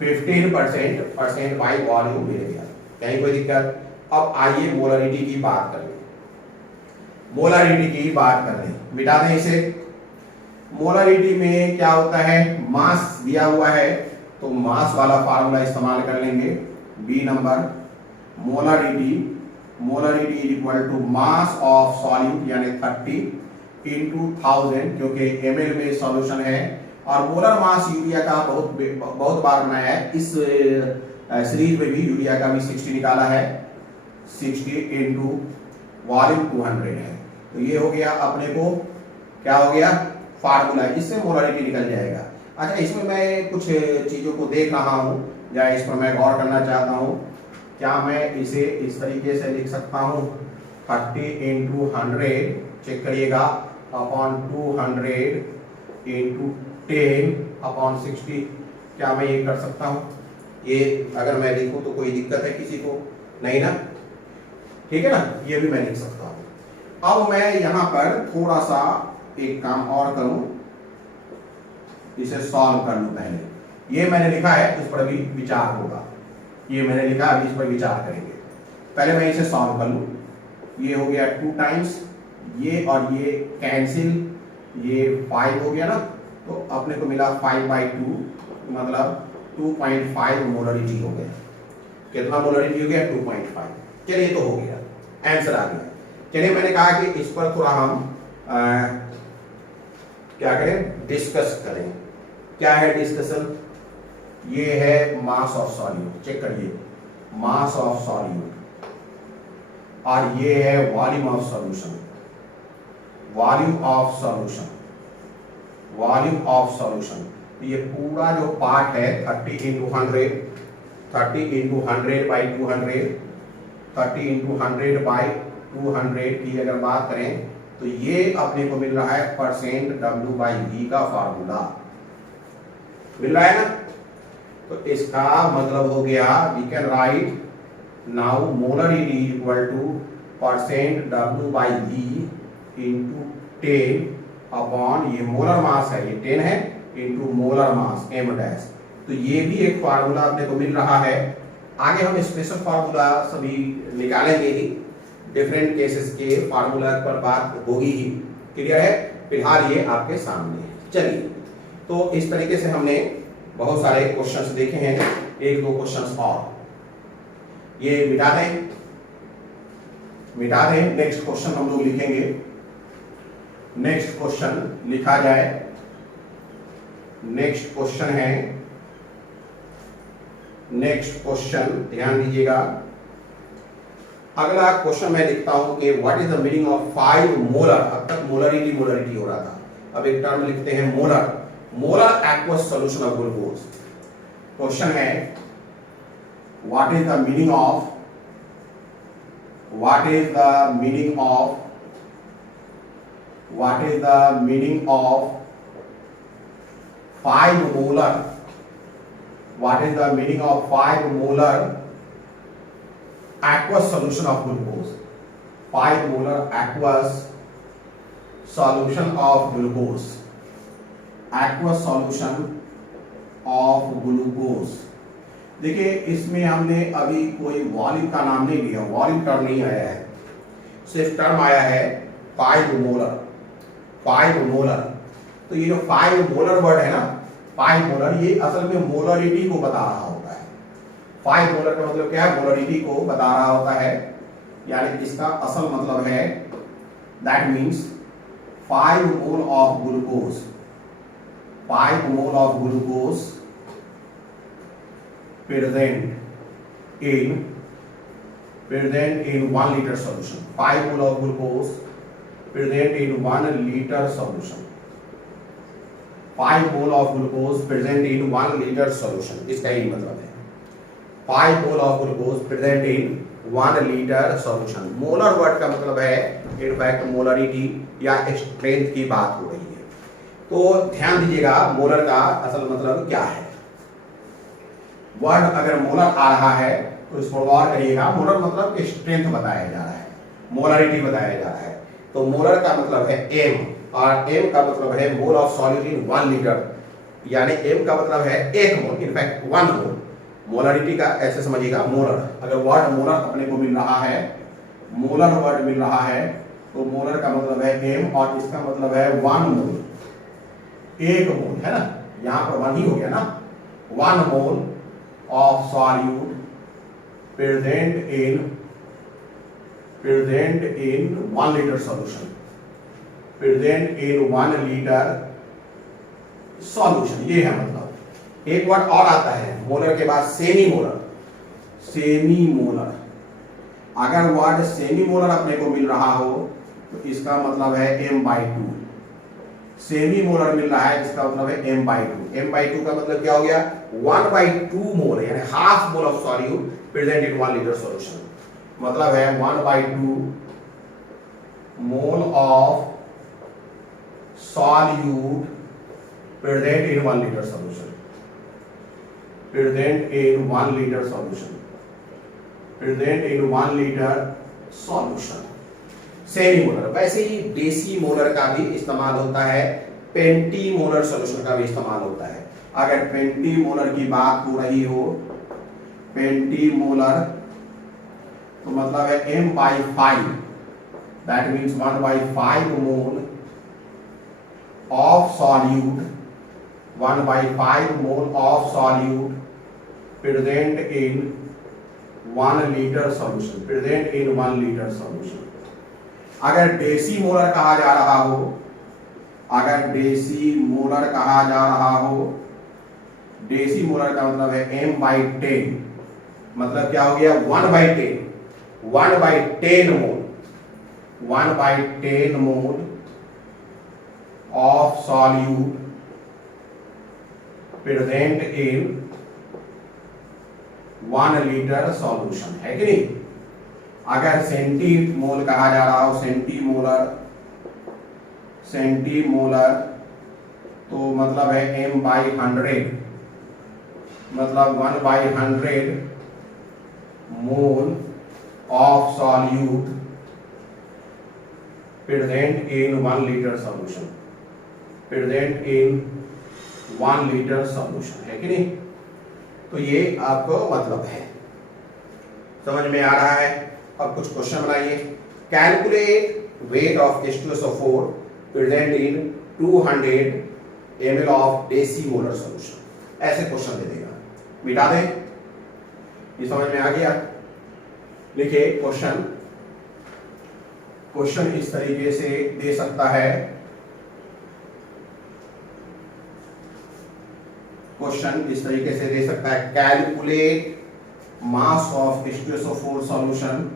15% बाई वॉल्यूम मिल गया, कहीं कोई दिक्कत। अब आइए मोलरिटी की बात करें, मोलरिटी की बात करें, मिटा दें इसे। मोलरिटी में क्या होता है, मास दिया हुआ है तो मास वाला फार्मूला इस्तेमाल कर लेंगे। B number, molarity is equal to mass of solute यानी 30 इंटू 1000, क्योंकि ml में सॉल्यूशन है। और मोलर मास यूरिया का बहुत बार बनाया है, इस सीरीज में भी यूरिया का भी 60 निकाला है, 60 इंटू वॉल्यूम 200 है, तो ये हो गया अपने को, क्या हो गया फार्मूला, इससे मोलरिटी निकल जाएगा। अच्छा, इसमें मैं कुछ चीजों को देख रहा हूं या इस पर मैं गौर करना चाहता हूं। क्या मैं इसे इस तरीके से लिख सकता हूं, 30 इंटू 100, चेक करिएगा, अपॉन 200 इंटू 10 अपॉन 60, क्या मैं ये कर सकता हूं? ये अगर मैं लिखूं तो कोई दिक्कत है किसी को? नहीं ना, ठीक है ना, ये भी मैं लिख सकता हूं। अब मैं यहां पर थोड़ा सा एक काम और करूं, इसे सॉल्व कर लूं। पहले ये मैंने लिखा है, इस पर भी विचार होगा, ये मैंने लिखा, अभी इस पर विचार करेंगे। पहले मैं इसे सॉल्व कर लूं, ये हो गया 2 टाइम्स, ये और ये कैंसिल, ये 5 हो गया ना, तो अपने को मिला 5/2, मतलब 2.5 मोलरिटी हो गया। कितना मोलरिटी हो गया? 2.5। चलिए, तो हो गया, आंसर आ गया। चलिए, मैंने कहा कि इस पर थोड़ा हम क्या करें, डिस्कस करें। क्या है डिस्कशन? ये है मास ऑफ सॉल्यूट, चेक करिए, मास ऑफ सॉल्यूट, और ये है volume of solution, volume of solution, volume of solution. ये पूरा जो पार्ट है 30 into 100, 30 into 100 by 200, 30 into 100 by 200 की अगर बात करें तो ये अपने को मिल रहा है परसेंट W/V का फार्मूला मिल रहा है ना। तो इसका मतलब हो गया, we can write now molarity equal to percent W/V into 10 upon, ये मोलर मास है, ये 10 है, into molar mass m dash. तो ये भी एक फार्मूला अपने को मिल रहा है। आगे हम स्पेशल फार्मूला सभी निकालेंगे ही, डिफरेंट केसेस के फार्मूला पर बात होगी ही, क्लियर है। फिलहाल ये आपके सामने है। चलिए, तो इस तरीके से हमने बहुत सारे क्वेश्चंस देखे हैं, 1-2 क्वेश्चंस और ये मिटा दें। नेक्स्ट क्वेश्चन हम लोग लिखेंगे। नेक्स्ट क्वेश्चन लिखा जाए, नेक्स्ट क्वेश्चन है, नेक्स्ट क्वेश्चन ध्यान दीजिएगा। अगला क्वेश्चन मैं लिखता हूं कि what is the meaning of 5 molar. अब तक मोलरिटी हो रहा था, अब एक टर्म लिखते हैं molar aqueous solution of glucose. Question है what is the meaning of 5 molar aqueous solution of glucose, 5 molar aqueous solution of glucose, aqueous solution of glucose। देखिए, इसमें हमने अभी कोई वॉल्यूम का नाम नहीं लिया, वॉल्यूम टर्म नहीं आया है, सिर्फ टर्म आया है 5 मोलर। तो ये जो 5 मोलर वर्ड है ना, 5 मोलर, ये असल में मोलरिटी को बता रहा होता है। 5 मोलर का मतलब क्या है? मोलरिटी को बता रहा होता है, यानी इसका असल मतलब है that means 5 mole of glucose, 5 mole of glucose present in 1 liter solution, 5 mole of glucose present in 1 liter solution, 5 mole of glucose present in 1 liter solution। इसका ही मतलब है 5 mole of glucose present in 1 litre solution. Molar word का मतलब है in fact molarity या strength की बात हो रही है। तो ध्यान दीजिएगा मोलर का असल मतलब क्या है। वर्ड अगर मोलर आ रहा है तो इस पर गौर करिएगा। मोलर मतलब स्ट्रेंथ बताया जा रहा है, मोलरिटी बताया जा रहा है। तो मोलर का मतलब है एम, और एम का मतलब है मोल ऑफ सॉल्यूट इन 1 लीटर, यानी एम का मतलब है 1 मोल, इनफैक्ट 1 मोल। मोलरिटी का ऐसे समझिएगा मोलर, अगर वर्ड मोलर अपने को मिल रहा है, मोलर वर्ड मिल रहा है तो मोलर का मतलब है एम और इसका मतलब है 1 मोल, 1 मोल है ना, यहां पर 1 ही हो गया ना। 1 मोल of solute present in 1 litre solution, present in 1 litre solution, ये है मतलब। एक वर्ड और आता है मोलर के बाद सेमी मोलर। सेमी मोलर, अगर वर्ड सेमी मोलर अपने को मिल रहा हो तो इसका मतलब है m/2। सेमी मोलर मिल रहा है इसका मतलब है m/2। m/2 का मतलब क्या हो गया, 1/2 मोल, यानी half mole of solute present in 1 litre solution. मतलब है 1/2 मोल of solute present in 1 litre solution, present in 1 litre solution, present in 1 litre solution. Semi molar. वैसे ही डेसी मोलर का भी इस्तेमाल होता है, पेंटी मोलर सॉल्यूशन का भी इस्तेमाल होता है। अगर पेंटी मोलर की बात हो रही हो, पेंटी मोलर तो मतलब है m/5, that means 1/5 mole of solute, 1/5 mole of solute present in 1 litre solution, present in 1 litre solution. अगर डेसी मोलर कहा जा रहा हो, अगर डेसी मोलर कहा जा रहा हो, डेसी मोलर का मतलब है m/10, मतलब क्या हो गया 1/10, 1/10 मोल, 1/10 मोल of solute present in 1 litre solution, है कि नहीं। अगर सेंटी मोल कहा जा रहा हो, सेंटी मोलर, सेंटी मोलर तो मतलब है m/100, मतलब 1/100 मोल of solute present in 1 litre solution, present in 1 litre solution, है कि नहीं। तो ये आपको मतलब है, समझ में आ रहा है। अब कुछ क्वेश्चन बनाइए। Calculate weight of H2SO4 present in 200 ml of deci molar solution. ऐसे क्वेश्चन दे देगा, मिटा दें। ये समझ में आ गया। लिखिए क्वेश्चन, क्वेश्चन इस तरीके से दे सकता है, क्वेश्चन इस तरीके से दे सकता है, calculate mass of H2SO4 solution,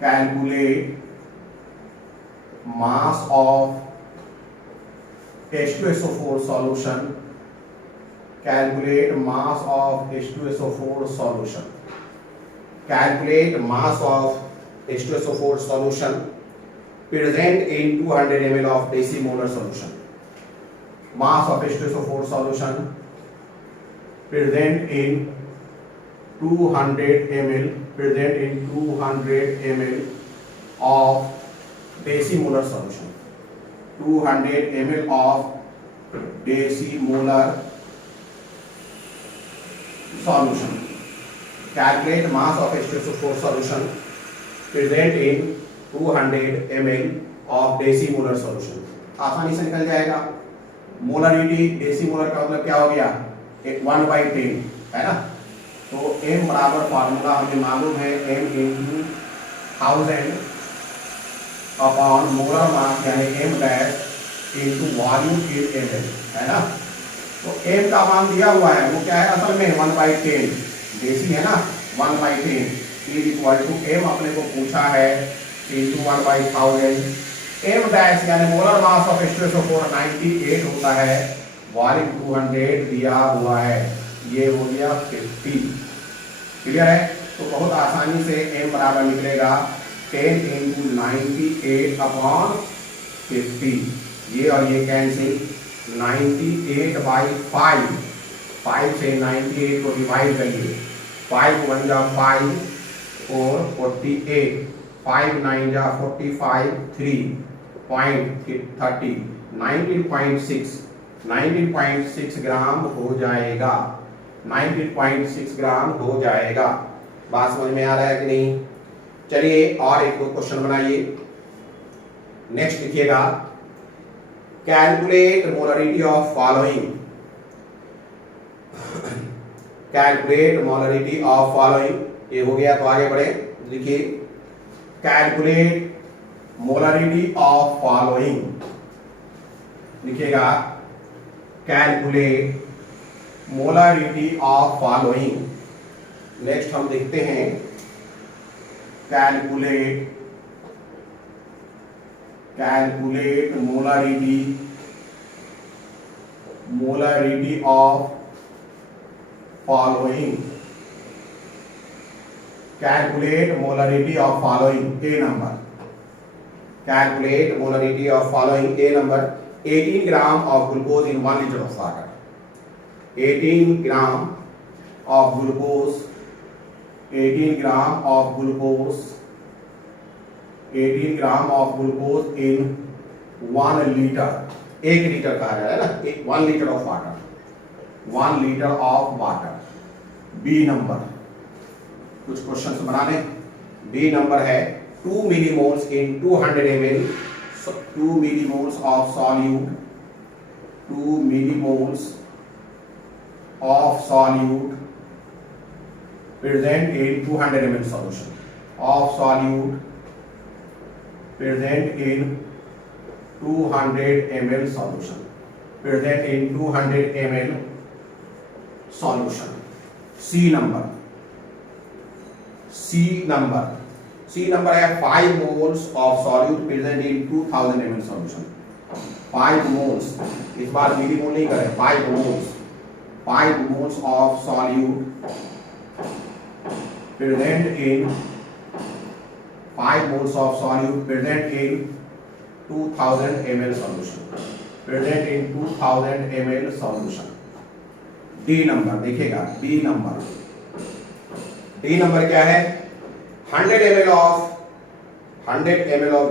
calculate mass of H2SO4 solution, calculate mass of H2SO4 solution, calculate mass of H2SO4 solution present in 200 ml of DC molar solution. Mass of H2SO4 solution present in 200 ml, present in 200 ml of DC molar solution. 200 ml of DC molar solution. Calculate mass of H2SO4 solution present in 200 ml of deci molar solution. आसानी से निकल जाएगा। Molarity deci molar का मतलब क्या हो गया, 1/10 है ना। तो m बराबर फार्मूला हमें मालूम है, m × 1000 अपॉन मोलर मास, यानी m dash × volume in ml, है ना। तो m का मान दिया हुआ है, वो क्या है असल में 1/10, डेसी है ना, 1/10 इक्वल टू m अपने को पूछा है into 1/1000, m डैश यानी मोलर मास ऑफ H2SO4 98 होता है, वॉल्यूम 200 दिया हुआ है, ये हो गया 50। क्लियर है। तो बहुत आसानी से m बराबर निकलेगा 10 इंटू 98 अपॉन 50, ये और ये कैंसिल, 98 बाई 5 से 98 को डिवाइड करिए, 5 1 जा 5 और 48, 5 9 जा 45, 3.30, 19.6 ग्राम हो जाएगा, 19.6 ग्राम हो जाएगा। बात समझ में आ रहा है कि नहीं? चलिए और एक दो क्वेश्चन बनाइए। नेक्स्ट लिखिएगा, calculate molarity of following, calculate molarity of following, ये हो गया। तो आगे बढ़े, लिखिए कैलकुलेट मोलरिटी ऑफ फॉलोइंग, लिखिएगा calculate molarity of following. Next हम देखते हैं calculate molarity of following, calculate molarity of following. A number, calculate molarity of following. A number, 18 gram of glucose in 1 litre of water, 18 gram of glucose, 18 gram of glucose, 18 gram of glucose in 1 litre, 1 litre कहा जा रहा है ना, 1 litre of water, 1 litre of water. B number, कुछ question बना लें। B number है 2 millimoles in 200 ml, 2 millimoles of solute, 2 millimoles of solute present in 200 ml solution, of solute present in 200 ml solution, present in 200 ml solution। C number, C number है 5 moles of solute present in 2000 ml solution, 5 moles, इस बार millimole नहीं करें, 5 moles of solute present in 5 moles of solute present in 2000 ml solution, present in 2000 ml solution। D number देखिएगा, D number क्या है, 100 ml of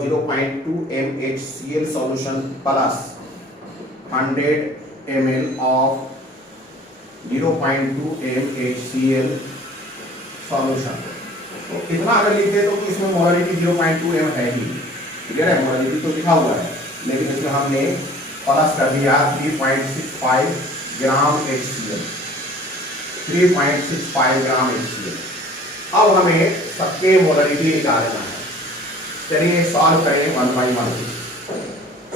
0.2 mHCl solution plus 100 ml of 0.2 mHCl solution. तो इतना अगर लिखते तो इसमें मोलरिटी 0.2 m है ही, क्लियर है, मोलरिटी तो लिखा हुआ है, लेकिन इसमें हमने प्लस कर दिया 3.65 ग्राम HCl, 3.65 ग्राम HCl। अब हमें सबके मोलरिटी निकालना है। चलिए सॉल्व करें 1 बाई 1।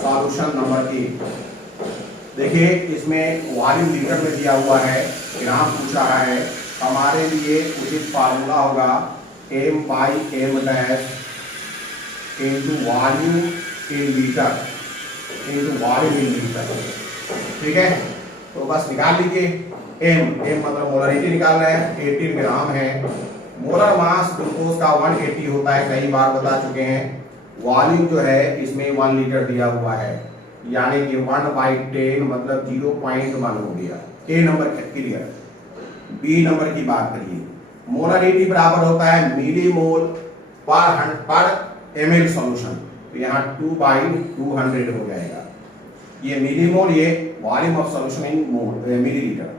सॉल्यूशन नंबर 1, देखिए इसमें वॉल्यूम लीटर में दिया हुआ है, ग्राम पूछ रहा है, हमारे लिए उचित फार्मूला होगा m by m dash into volume in litre, into volume in litre, ठीक है। तो बस निकाल लीजिए, m मतलब मोलरिटी निकालना है, 18 ग्राम है, मोलर मास ग्लूकोज का 180 होता है, कई बार बता चुके हैं। वॉल्यूम जो है इसमें 1 लीटर दिया हुआ है, यानी कि 1/10 मतलब 0.1 हो गया। ए नंबर क्लियर। बी नंबर की बात करिए, मोलरिटी बराबर होता है मिलीमोल पर ml सॉल्यूशन, तो यहाँ 2/200 हो जाएगा। ये मिलीमोल, ये volume of solution in millilitre,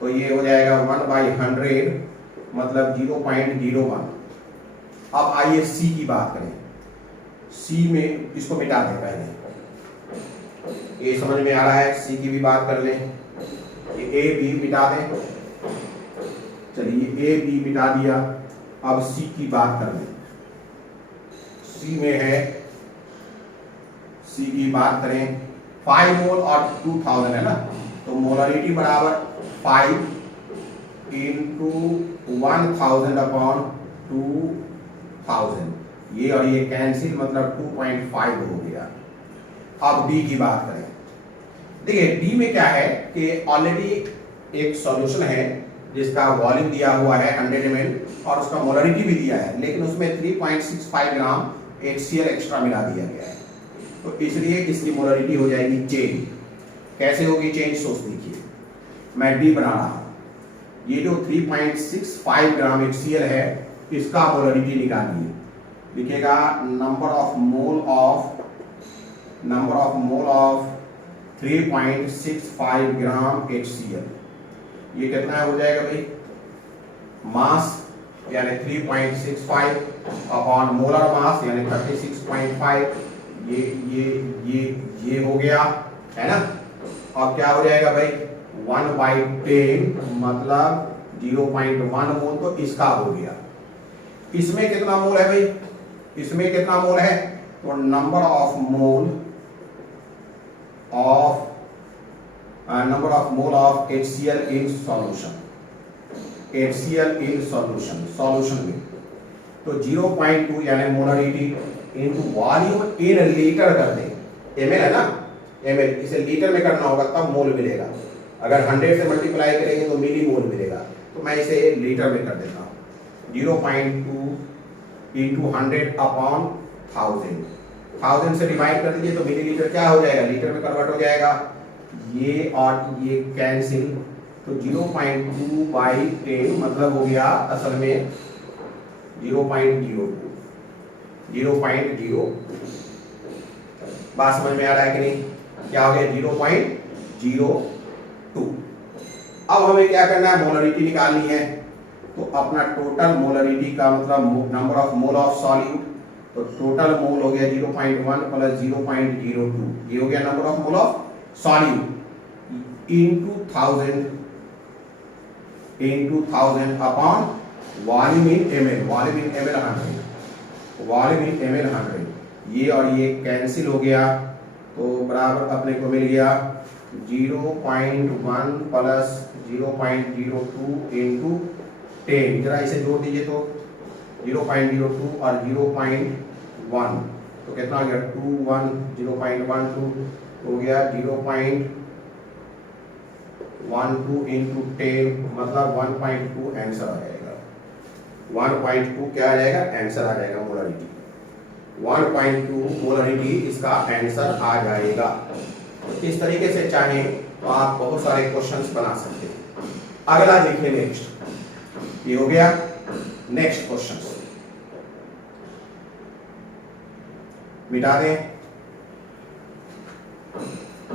तो ये हो जाएगा 1/100 मतलब 0.01। अब आइए सी की बात करें। सी में इसको मिटा दें पहले, ये समझ में आ रहा है। सी की भी बात कर लें, ये ए बी मिटा दें। चलिए ए बी मिटा दिया, अब सी की बात कर लें। सी में है, सी की बात करें, 5 मोल और 2000 है ना, तो मोलरिटी बराबर 5 इंटू 1000 अपॉन 2000, ये और ये कैंसिल मतलब 2.5 हो गया। अब डी की बात करें, देखिए डी में क्या है कि ऑलरेडी एक सॉल्यूशन है जिसका वॉल्यूम दिया हुआ है 100 ml और उसका मोलरिटी भी दिया है, लेकिन उसमें 3.65 ग्राम HCl एक्स्ट्रा मिला दिया गया है, तो इसलिए इसकी मोलरिटी हो जाएगी चेंज। कैसे होगी चेंज सोच लीजिए। मैं डी बना रहा हूं, ये जो 3.65 ग्राम HCl है इसका मोलरिटी निकालिए। लिखेगा number of mole of 3.65 gram HCl। ये कितना हो जाएगा भाई, मास यानी 3.65 अपॉन मोलर मास यानी 36.5, ये हो गया है ना। अब क्या हो जाएगा भाई, 1/10 मतलब 0.1 मोल, तो इसका हो गया। इसमें कितना मोल है भाई, इसमें कितना मोल है, तो number of mole of HCl in solution, HCl in solution में, तो 0.2 यानी molarity into volume in litre कर दें, ml है ना, ml, इसे लीटर में करना होगा तब मोल मिलेगा। अगर 100 से मल्टीप्लाई करेंगे तो मिली मोल मिलेगा, तो मैं इसे लीटर में कर देता हूँ। 0.2 इंटू 100 अपॉन 1000 से डिवाइड कर दीजिए तो मिलीलीटर क्या हो जाएगा, लीटर में कन्वर्ट हो जाएगा। ये और ये कैंसिल, तो 0.2/10 मतलब हो गया असल में 0.02। बात समझ में आ रहा है कि नहीं, क्या हो गया 0.02। अब हमें क्या करना है, मोलरिटी निकालनी है, तो अपना टोटल मोलरिटी का मतलब number of mole of solute, तो टोटल मोल हो गया 0.1 प्लस 0.02, ये हो गया number of mole of solute into 1000 upon volume in ml, volume in ml 100, ये और ये कैंसिल हो गया, तो बराबर अपने को मिल गया 0.1 प्लस 0.02 इंटू 10। जरा इसे जोड़ दीजिए तो 0.02 और 0.1 तो कितना हो गया 21, 0.12 हो गया 0.12 इंटू 10 मतलब 1.2 आंसर आ जाएगा। 1.2 क्या आ जाएगा, आंसर आ जाएगा मोलरिटी। 1.2 मोलरिटी इसका आंसर आ जाएगा। इस तरीके से चाहें तो आप बहुत सारे क्वेश्चंस बना सकते हैं। अगला देखिए नेक्स्ट, ये हो गया नेक्स्ट क्वेश्चन, मिटा दें।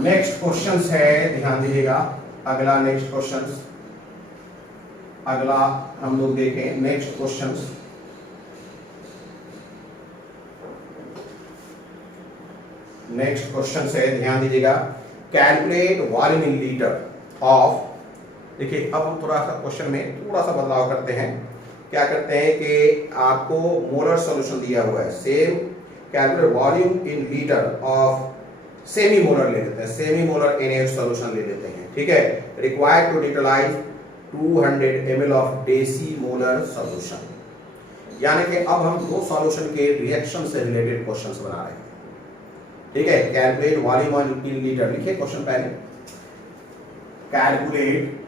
नेक्स्ट क्वेश्चन है, ध्यान दीजिएगा, अगला नेक्स्ट क्वेश्चन, अगला हम लोग देखें नेक्स्ट क्वेश्चन। नेक्स्ट क्वेश्चन है, ध्यान दीजिएगा, calculate volume in litre of. देखिए अब हम थोड़ा सा क्वेश्चन में थोड़ा सा बदलाव करते हैं। क्या करते हैं कि आपको मोलर सॉल्यूशन दिया हुआ है, same calculate volume in litre of semi molar ले लेते हैं, सेमी मोलर NaOH सॉल्यूशन ले लेते हैं, ठीक है। Required to neutralise 200 ml of deci molar solution, यानी कि अब हम दो सॉल्यूशन के रिएक्शन से रिलेटेड क्वेश्चंस बना रहे हैं, ठीक है। कैलकुलेट वॉल्यूम इन लीटर, लिखिए क्वेश्चन पहले, कैलकुलेट,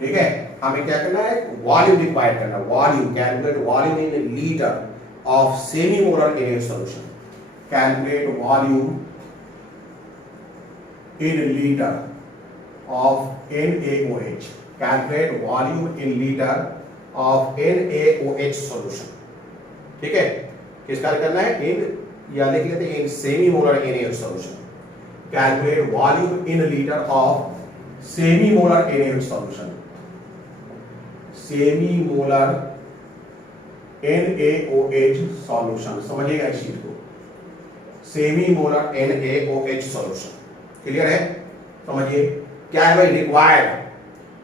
ठीक है। हमें क्या करना है, वॉल्यूम रिक्वायर्ड करना है, volume, calculate volume in litre of semi molar NaOH solution, calculate volume in litre of NaOH, calculate volume in litre of NaOH solution, ठीक है। किसका करना है, इन, या लिख लेते हैं in semi molar NaOH solution, calculate volume in litre of semi molar NaOH solution, semi molar NaOH solution, समझिएगा इस चीज को, semi molar NaOH solution, clear है। समझिए क्या है भाई, रिक्वायर्ड,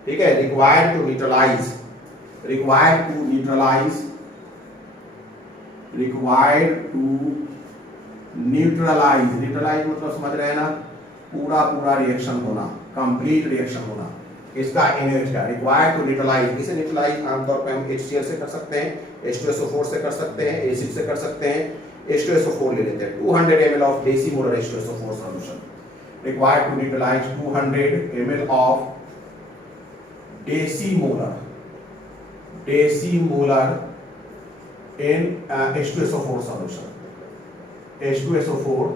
ठीक है, required to neutralise, required to neutralise, required to neutralise, neutralise मतलब समझ रहे हैं ना, पूरा पूरा रिएक्शन होना, कंप्लीट रिएक्शन होना इसका NaOH का, रिक्वायर्ड टू न्यूट्रलाइज। इसे न्यूट्रलाइज आमतौर पर हम HCl से कर सकते हैं, H2SO4 से कर सकते हैं, एसिड से कर सकते हैं, H2SO4 ले लेते हैं, 200 ml of deci molar H2SO4 solution, required to neutralize 200 ml of decimolar in H2SO4 solution. H2SO4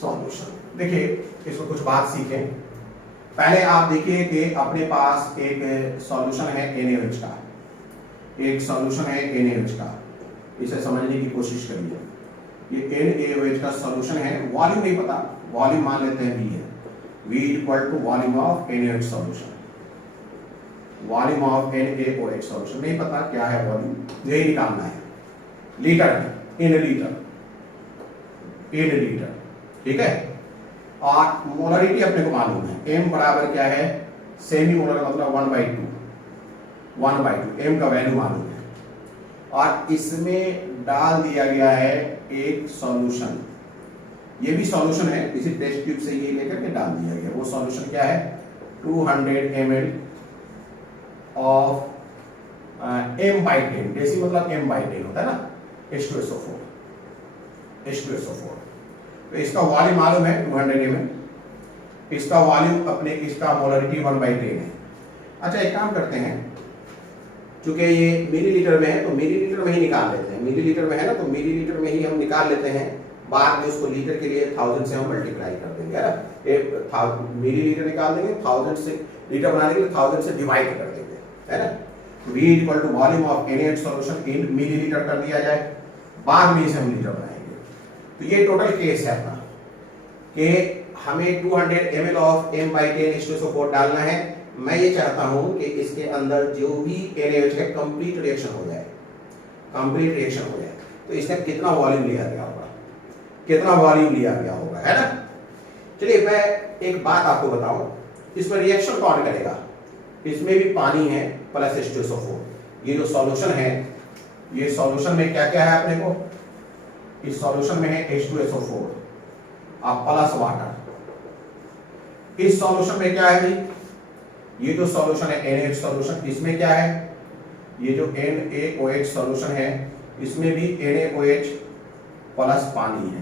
solution. देखिए इसको कुछ बात सीखें। पहले आप देखिए कि अपने पास एक सॉल्यूशन है NaOH का, एक सॉल्यूशन है NaOH का। इसे समझने की कोशिश करिए। ये NaOH का सॉल्यूशन है, वॉल्यूम नहीं पता, वॉल्यूम मान लेते हैं V है। V equal to volume of NaOH solution. Volume of NaOH solution नहीं पता क्या है वॉल्यूम, यही निकालना है लीटर में, इन लीटर, ठीक है। और मोलरिटी अपने को मालूम है, m बराबर क्या है, सेमी मोलर मतलब 1/2 m का वैल्यू मालूम है। और इसमें डाल दिया गया है एक सॉल्यूशन, ये भी सॉल्यूशन है, किसी टेस्ट ट्यूब से ये लेकर के डाल दिया गया। वो सॉल्यूशन क्या है, 200 ml ऑफ m/10, डेसी मतलब m/10 होता है ना, H2SO4। तो इसका वॉल्यूम मालूम है 200 ml, इसका वॉल्यूम अपने, इसका मोलरिटी 1/10 है। अच्छा एक काम करते हैं, चूंकि ये मिलीलीटर में है तो मिलीलीटर में ही निकाल लेते हैं। मिलीलीटर में है ना, तो मिलीलीटर में ही हम निकाल लेते हैं, बाद में उसको लीटर के लिए 1000 से हम मल्टीप्लाई कर देंगे, है ना। एक मिलीलीटर निकाल देंगे, 1000 से लीटर बनाने के लिए 1000 से डिवाइड कर देंगे, है ना। V equal to volume of NaOH solution in millilitre कर दिया जाए, बाद में इसे हम लीटर बनाएंगे। तो ये टोटल केस है अपना कि हमें 200 ml ऑफ m/10 H2SO4 डालना है। मैं ये चाहता हूं कि इसके अंदर जो भी NaOH है कंप्लीट रिएक्शन हो जाए, तो इसका कितना वॉल्यूम लिया गया होगा, है ना। चलिए मैं एक बात आपको बताऊं, इसमें रिएक्शन कौन करेगा। इसमें भी पानी है प्लस H2SO4। ये जो सॉल्यूशन है, ये सॉल्यूशन में क्या क्या है अपने को, इस सॉल्यूशन में है H2SO4 और प्लस वाटर। इस सॉल्यूशन में क्या है भाई, ये जो सॉल्यूशन है NaOH सॉल्यूशन, इसमें क्या है, ये जो NaOH सॉल्यूशन है इसमें भी NaOH प्लस पानी है।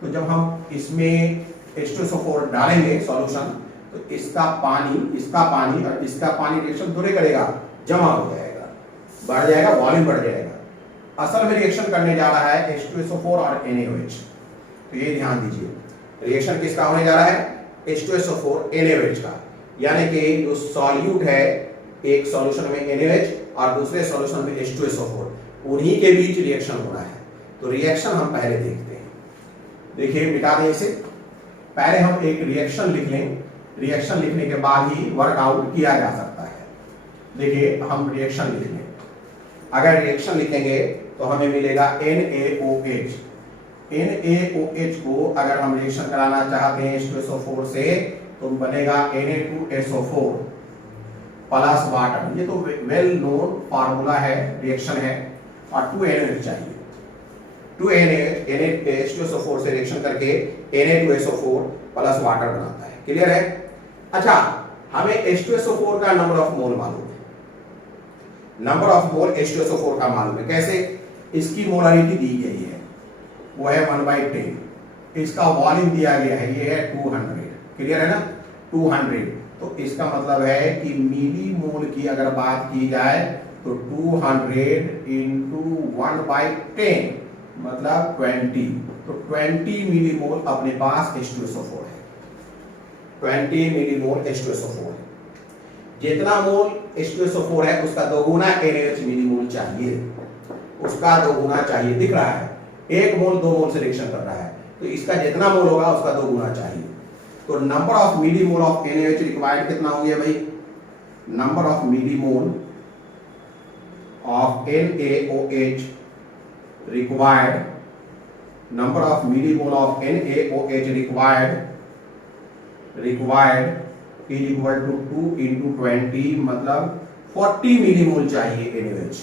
तो जब हम इसमें H2SO4 डालेंगे सॉल्यूशन, तो इसका पानी और इसका पानी रिएक्शन दोनों करेगा, जमा हो जाएगा, बढ़ जाएगा, वॉल्यूम बढ़ जाएगा। असल में रिएक्शन करने जा रहा है H2SO4 और NaOH। तो ये ध्यान दीजिए, रिएक्शन किसका होने जा रहा है, H2SO4 NaOH का। यानी कि जो सॉल्यूट है, एक सॉल्यूशन में NaOH और दूसरे सॉल्यूशन में H2SO4, उन्हीं के बीच रिएक्शन होना है। तो रिएक्शन हम पहले देखते हैं। देखिए मिटा दें इसे, पहले हम एक रिएक्शन लिख लें, रिएक्शन लिखने के बाद ही वर्कआउट किया जा सकता है। देखिए हम रिएक्शन लिख लें, अगर रिएक्शन लिखेंगे तो हमें मिलेगा NaOH। NaOH को अगर हम रिएक्शन कराना चाहते हैं H2SO4 से, तो बनेगा Na2SO4 प्लस वाटर। ये तो वेल नोन फार्मूला है, रिएक्शन है। और 2 NaOH चाहिए, 2 NaOH H2SO4 से रिएक्शन करके Na2SO4 प्लस वाटर बनाता है। क्लियर है। अच्छा हमें H2SO4 का नंबर ऑफ मोल मालूम है, नंबर ऑफ मोल H2SO4 का मालूम है। कैसे, इसकी मोलारिटी दी गई है, वो है 1/10। इसका वॉल्यूम दिया गया है, ये है 200। क्लियर है ना, 200। तो इसका मतलब है कि मिली मोल की अगर बात की जाए तो 200 इंटू 1/10 मतलब 20। तो 20 मिली मोल अपने पास H2SO4 है, 20 मिली मोल H2SO4 है। जितना मोल H2SO4 है उसका दोगुना NaOH मिली मोल चाहिए, उसका दोगुना चाहिए। दिख रहा है, 1 मोल 2 मोल से रिएक्शन कर रहा है, तो इसका जितना मोल होगा उसका दोगुना चाहिए। तो number of millimole of NaOH required कितना हो गया भाई, number of millimole of NaOH required, number of millimole of NaOH required is equal to 2 into 20 मतलब 40 मिली मोल चाहिए NaOH,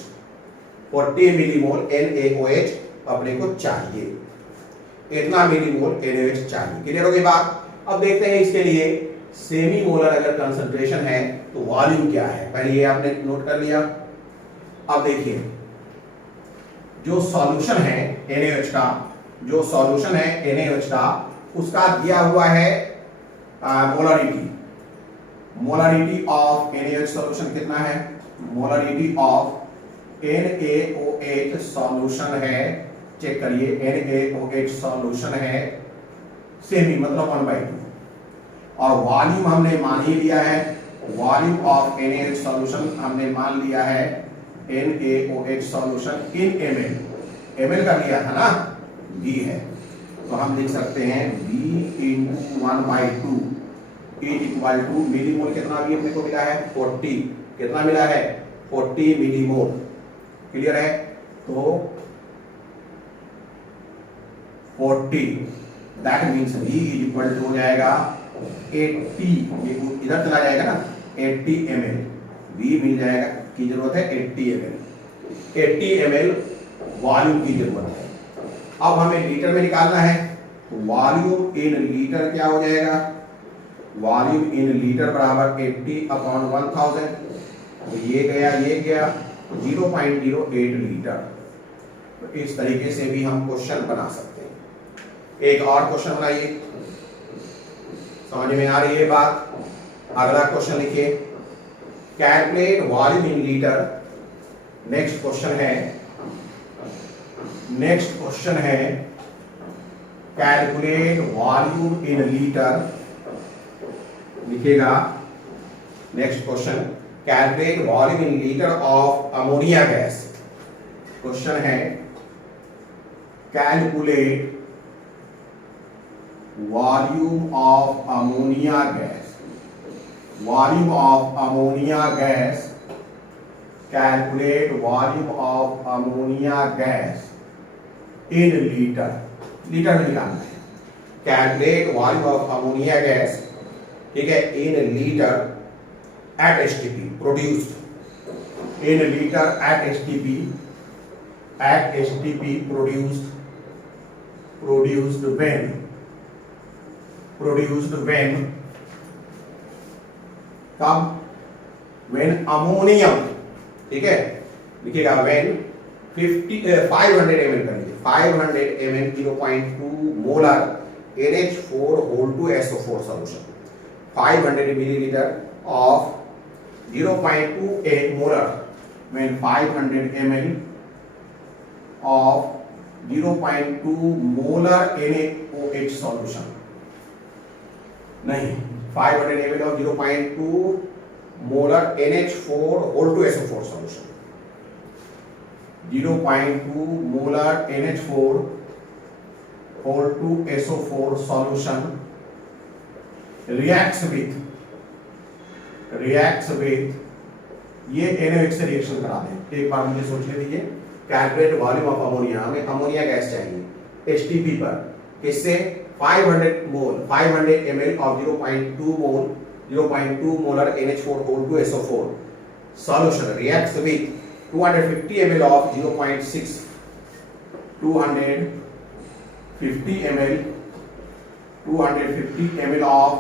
40 मिली मोल NaOH अपने को चाहिए, इतना मिली मोल NaOH चाहिए। क्लियर हो गई बात। अब देखते हैं इसके लिए सेमी मोलर अगर कंसंट्रेशन है तो वॉल्यूम क्या है, पहले ये आपने नोट कर लिया। अब देखिए जो सॉल्यूशन है NaOH का, जो सॉल्यूशन है NaOH का, उसका दिया हुआ है मोलारिटी ऑफ NaOH सॉल्यूशन कितना है? मोलारिटी ऑफ NaOH सॉल्यूशन है, चेक करिए, NaOH सॉल्यूशन है सेमी मतलब 1/2 और वॉल्यूम हमने मान ही लिया है, वॉल्यूम ऑफ NaOH सॉल्यूशन हमने मान लिया है NaOH सॉल्यूशन इन ml कर लिया था ना, V है, तो हम लिख सकते हैं V × 1/2 इक्वल टू मिलीमोल कितना भी अपने को मिला है 40, कितना मिला है 40 मिलीमोल, क्लियर है? तो 40 that means V equal to हो जाएगा 80, इधर चला जाएगा ना 80 ml, V मिल जाएगा की जरूरत है 80 ml वॉल्यूम की जरूरत है। अब हमें लीटर में निकालना है, वॉल्यूम इन लीटर क्या हो जाएगा? वॉल्यूम इन लीटर बराबर 80/1000, तो ये गया 0.08 लीटर। तो इस तरीके से भी हम क्वेश्चन बना सकते हैं। एक और क्वेश्चन बनाइए, समझ में आ रही है बात? अगला क्वेश्चन लिखिए, calculate volume in litre. Next question है कैलकुलेट वॉल्यूम इन लीटर, लिखेगा next question, calculate volume in litre of ammonia gas. Question है calculate volume of ammonia gas, volume of ammonia gas, calculate volume of ammonia gas in litre, litre में निकालना है। Calculate volume of ammonia gas, ठीक है, in litre at STP produced, in litre at STP produced when कब? When ammonium, ठीक है, लिखिएगा when 500 ml कर लीजिए, 500 ml 0.2 molar NH4 whole to SO4 solution, 500 milliliter of 0.28 molar when 500 ml of 0.2 molar NaOH solution, नहीं 500 ml of 0.2 molar NH4 whole to SO4 solution, 0.2 molar NH4 whole to SO4 solution reacts with ये NaOH से reaction करा दें। एक बार मुझे सोचने दीजिए, calculate volume of ammonia, हमें अमोनिया गैस चाहिए एसटीपी पर, किससे? 500 ml of 0.2 molar NH4 whole to SO4 solution reacts with 250 ml of 0.6 250 ml of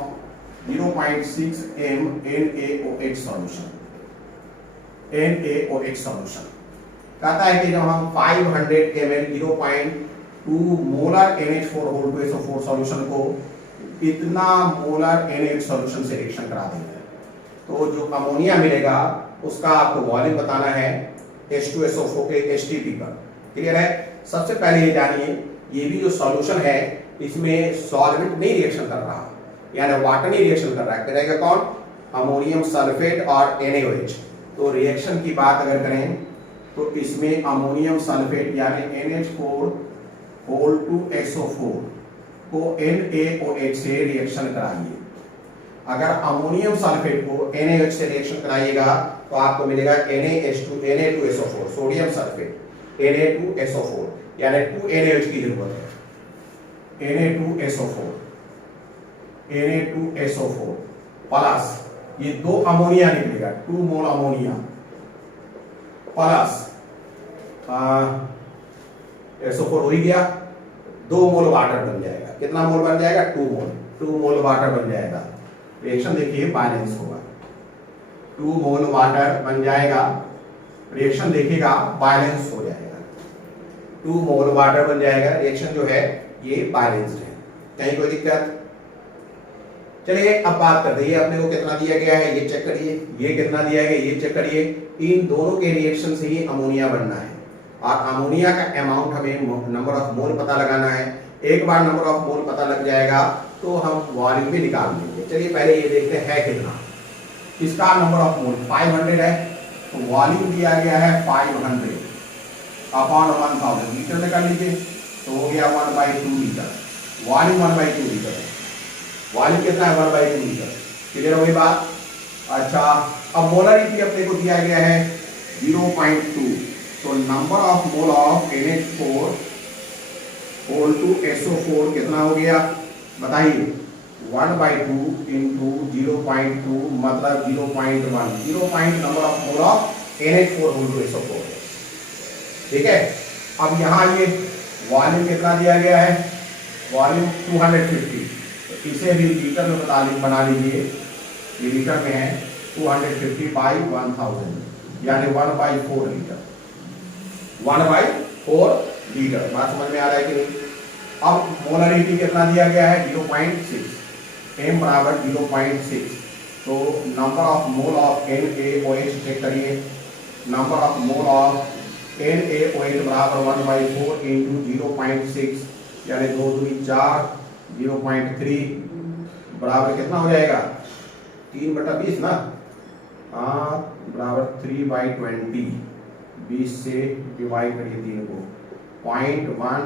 0.6 m NaOH solution, कहता है कि जब हम 500 ml 0.2 molar NH4 whole to SO4 solution को इतना मोलर NaOH सॉल्यूशन से रिएक्शन करा देंगे, तो जो अमोनिया मिलेगा उसका आपको वॉल्यूम बताना है H2SO4 के एसटीपी पर, क्लियर है? सबसे पहले ये जानिए, ये भी जो सॉल्यूशन है इसमें सॉल्वेंट नहीं रिएक्शन कर रहा, यानी वाटर नहीं रिएक्शन कर रहा है, करेगा कौन? अमोनियम सल्फेट और NaOH। तो रिएक्शन की बात अगर करें तो इसमें अमोनियम सल्फेट यानी NH4 whole to SO4 को NaOH से रिएक्शन कराइए। अगर अमोनियम सल्फेट को NaOH से रिएक्शन कराइएगा तो आपको मिलेगा Na2SO4 सोडियम सल्फेट, Na2SO4 यानी 2 NaOH की जरूरत है, Na2SO4 प्लस ये 2 अमोनिया निकलेगा, 2 मोल अमोनिया प्लस SO4 हो ही गया, 2 मोल वाटर बन जाएगा। कितना मोल बन जाएगा? 2 मोल वाटर बन जाएगा। रिएक्शन देखिए बैलेंस होगा, 2 मोल वाटर बन जाएगा, रिएक्शन देखिएगा बैलेंस हो जाएगा, 2 मोल वाटर बन जाएगा, रिएक्शन जो है ये बैलेंस्ड है। कहीं कोई दिक्कत? चलिए अब बात करते हैं, ये अपने को कितना दिया गया है ये चेक करिए, ये कितना दिया गया ये चेक करिए। इन दोनों के रिएक्शन से ही अमोनिया बनना है और अमोनिया का अमाउंट हमें नंबर ऑफ मोल पता लगाना है। एक बार नंबर ऑफ मोल पता लग जाएगा तो हम वॉल्यूम भी निकाल लेंगे। चलिए पहले ये देखते हैं कितना, इसका नंबर ऑफ मोल 500 है तो वॉल्यूम दिया गया है 500 अपॉन 1000 लीटर में कर लीजिए तो हो गया 1/2 लीटर। वॉल्यूम 1/2 लीटर है, वॉल्यूम कितना है 1/2 लीटर। क्लियर हो गई बात? अच्छा अब मोलरिटी अपने को दिया गया है 0.2 तो number of mole of NH4 whole two SO4 कितना हो गया बताइए? 1/2 इंटू 0.2 मतलब 0.1 number of mole of NH4 whole two SO4। ठीक है, अब यहाँ ये वॉल्यूम कितना दिया गया है? वॉल्यूम 250 तो इसे भी लीटर में बना लीजिए, ये लीटर में है 250/1000 यानी 1/4 लीटर, 1/4 लीटर। बात समझ में आ रहा है कि नहीं? अब मोलरिटी कितना दिया गया है 0.6, m बराबर 0.6 तो number of mole of NaOH check करिए। Number of mole of NaOH बराबर 1/4 इंटू 0.6 यानी 2 दूनी 4 0.3 बराबर कितना हो जाएगा 3/20 ना, हाँ बराबर 3/20 20 से डिवाइड करिए 3 को 0.1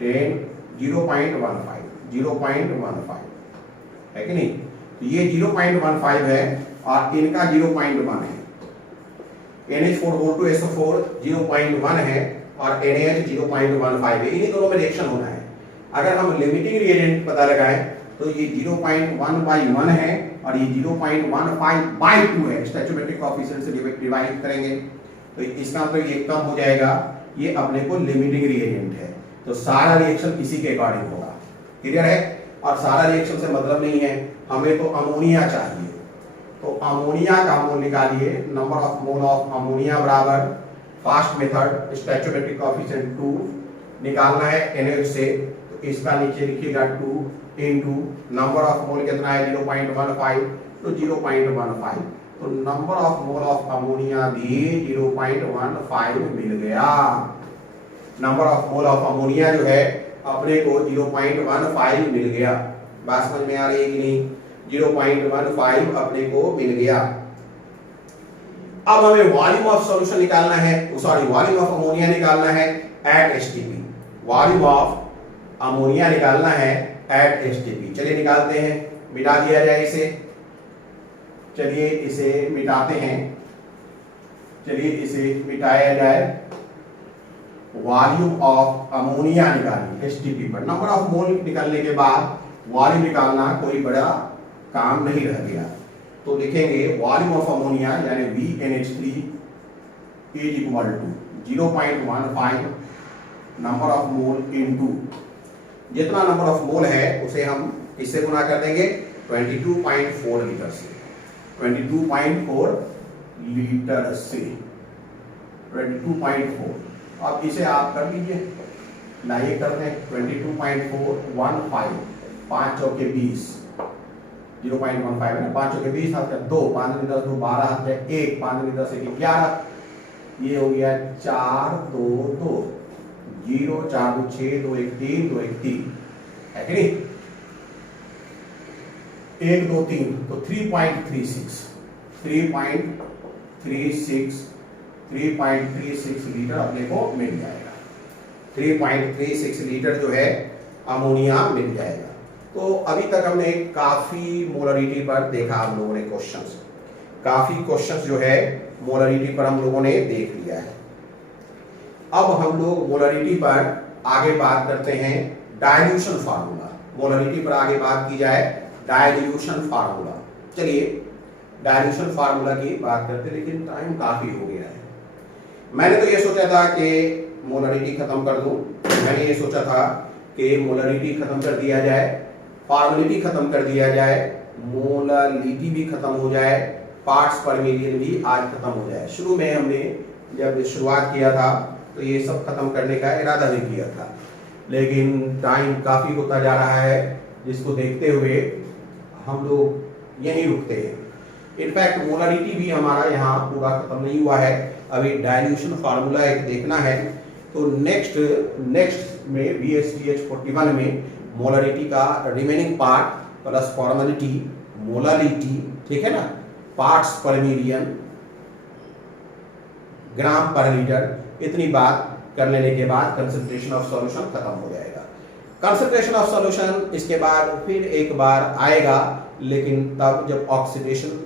10 0.15 है कि नहीं? तो ये 0.15 है और इनका 0.1 है। NH4 होल टू SO4 0.1 है और NaH 0.15 है। इन्हीं दोनों में रिएक्शन होना है। अगर हम लिमिटिंग रिएजेंट पता लगाएं तो ये 0.1/1 है और ये 0.15/2 है। स्टोइचोमेट्रिक कोएफिशिएंट से डिवाइड करेंगे तो इसका मतलब ये कम हो जाएगा, ये अपने को लिमिटिंग रिएजेंट है तो सारा रिएक्शन इसी के अकॉर्डिंग होगा। क्लियर है? और सारा रिएक्शन से मतलब नहीं है, हमें तो अमोनिया चाहिए तो अमोनिया का मोल निकालिए। Number of mole of ammonia बराबर फास्ट मेथड स्टोइचोमेट्रिक कोएफिशिएंट 2 निकालना है NaOH से तो इसका नीचे लिखिएगा 2 इंटू नंबर ऑफ मोल कितना है 0.15 तो 0.15 तो number of mole of ammonia भी 0.15 मिल गया। Number of mole of ammonia जो है अपने को 0.15 मिल गया। बात समझ में आ रही है कि नहीं? 0.15 अपने को मिल गया। अब हमें वॉल्यूम ऑफ सॉल्यूशन निकालना है, सॉरी वॉल्यूम ऑफ अमोनिया निकालना है at STP। Volume of ammonia निकालना है एट STP। चलिए निकालते हैं, मिटा दिया जाए इसे। चलिए इसे मिटाते हैं, चलिए इसे मिटाया जाए। वॉल्यूम ऑफ अमोनिया निकालिए STP पर। नंबर ऑफ मोल निकालने के बाद वॉल्यूम निकालना कोई बड़ा काम नहीं रह गया तो लिखेंगे वॉल्यूम ऑफ अमोनिया यानी VNH3 is equal to 0.15 number of mole into जितना नंबर ऑफ मोल है उसे हम इससे गुना कर देंगे 22.4 लीटर से, 22.4 लीटर से 22.4। अब इसे आप कर लीजिए, लाइए कर दें 22.415 5 चौके 20 0.15 है ना, 5 चौके 20 हाथ 2 5 में 10 2 12 हाथ 1 5 में 10 1 11 ये हो गया 4 2 2 0 4 2 6 2 1 3 2 1 3 है कि नहीं? 1 2 3 तो 3.36 लीटर अपने को मिल जाएगा। 3.36 लीटर जो है अमोनिया मिल जाएगा। तो अभी तक हमने काफी मोलरिटी पर देखा, हम लोगों ने क्वेश्चंस, काफी क्वेश्चंस जो है मोलरिटी पर हम लोगों ने देख लिया है। अब हम लोग मोलरिटी पर आगे बात करते हैं डाइल्यूशन फार्मूला। मोलरिटी पर आगे बात की जाए डाइल्यूशन फार्मूला। चलिए डाइल्यूशन फार्मूला की बात करते, लेकिन टाइम काफी हो गया है। मैंने तो ये सोचा था कि मोलरिटी खत्म कर दूं, मैंने ये सोचा था कि मोलरिटी खत्म कर दिया जाए, फॉर्मेलिटी खत्म कर दिया जाए, मोलरिटी भी खत्म हो जाए, पार्ट्स पर मिलियन भी आज खत्म हो जाए। शुरू में हमने जब शुरुआत किया था तो ये सब खत्म करने का इरादा भी किया था, लेकिन टाइम काफ़ी होता जा रहा है, जिसको देखते हुए हम लोग यहीं रुकते हैं। इनफैक्ट मोलारिटी भी हमारा यहाँ पूरा खत्म नहीं हुआ है, अभी डाइल्यूशन फार्मूला एक देखना है। तो नेक्स्ट में BSTH41 में मोलारिटी का remaining part plus formality molarity, ठीक है ना, पार्ट्स पर मिलियन, ग्राम पर लीटर, इतनी बात कर लेने के बाद कंसंट्रेशन ऑफ सॉल्यूशन खत्म हो जाएगा। कंसंट्रेशन ऑफ सॉल्यूशन इसके बाद फिर एक बार आएगा, लेकिन तब जब ऑक्सीडेशन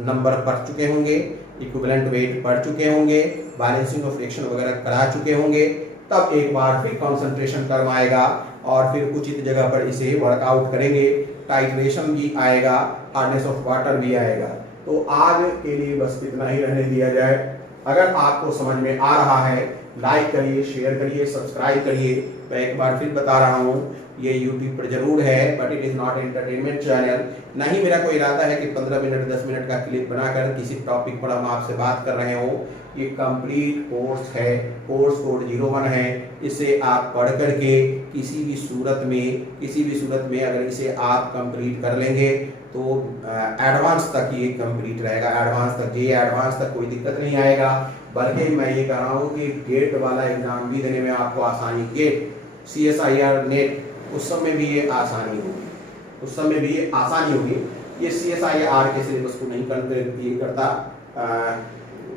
नंबर पढ़ चुके होंगे, इक्विवेलेंट वेट पढ़ चुके होंगे, बैलेंसिंग ऑफ रिएक्शन वगैरह करा चुके होंगे, तब एक बार फिर कंसंट्रेशन कर्व आएगा और फिर उचित जगह पर इसे वर्कआउट करेंगे, टाइट्रेशन भी आएगा, हार्डनेस ऑफ वाटर भी आएगा। तो आज के लिए बस इतना ही रहने दिया जाए। अगर आपको समझ में आ रहा है, लाइक करिए, शेयर करिए, सब्सक्राइब करिए। मैं एक बार फिर बता रहा हूँ, ये YouTube पर जरूर है, but it is not entertainment channel. नहीं मेरा कोई इरादा है कि 15 मिनट 10 मिनट का क्लिप बनाकर किसी टॉपिक पर हम आपसे बात कर रहे हो। ये कंप्लीट कोर्स है, कोर्स कोड 01 है। इसे आप पढ़ करके किसी भी सूरत में अगर इसे आप कंप्लीट कर लेंगे तो एडवांस तक ये कंप्लीट रहेगा, एडवांस तक कोई दिक्कत नहीं आएगा। बल्कि मैं ये कह रहा हूँ कि गेट वाला एग्जाम भी देने में आपको आसानी, गेट CSIR नेट, उस समय भी ये आसानी होगी। ये CSIR के सिलेबस को नहीं करता,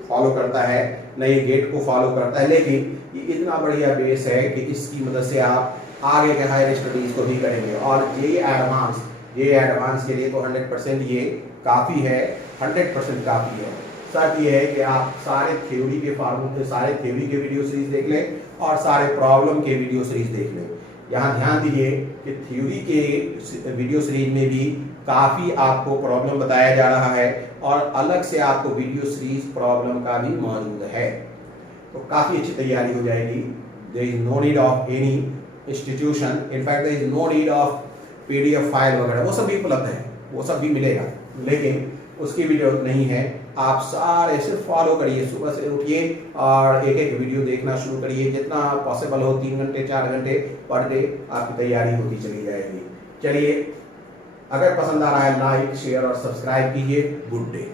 फॉलो करता है, नहीं गेट को फॉलो करता है, लेकिन ये इतना बढ़िया बेस है कि इसकी मदद से आप आगे के हायर स्टडीज को भी करेंगे। और ये एडवांस के लिए तो 100% ये काफ़ी है, 100% काफ़ी है। शर्त ये है कि आप सारे थ्योरी के वीडियो सीरीज देख लें और सारे प्रॉब्लम के वीडियो सीरीज देख लें। यहाँ ध्यान दीजिए कि थ्योरी के वीडियो सीरीज में भी काफ़ी आपको प्रॉब्लम बताया जा रहा है और अलग से आपको वीडियो सीरीज प्रॉब्लम का भी मौजूद है, तो काफ़ी अच्छी तैयारी हो जाएगी। There is no need of any institution, in fact there is no need of PDF file वगैरह, वो सब भी उपलब्ध है, वो सब भी मिलेगा, लेकिन उसकी भी जरूरत नहीं है। आप सारे सिर्फ फॉलो करिए, सुबह से उठिए और एक वीडियो देखना शुरू करिए, जितना पॉसिबल हो 3 घंटे 4 घंटे पर डे आपकी तैयारी होती चली जाएगी। चलिए, अगर पसंद आ रहा है लाइक शेयर और सब्सक्राइब कीजिए। Good day.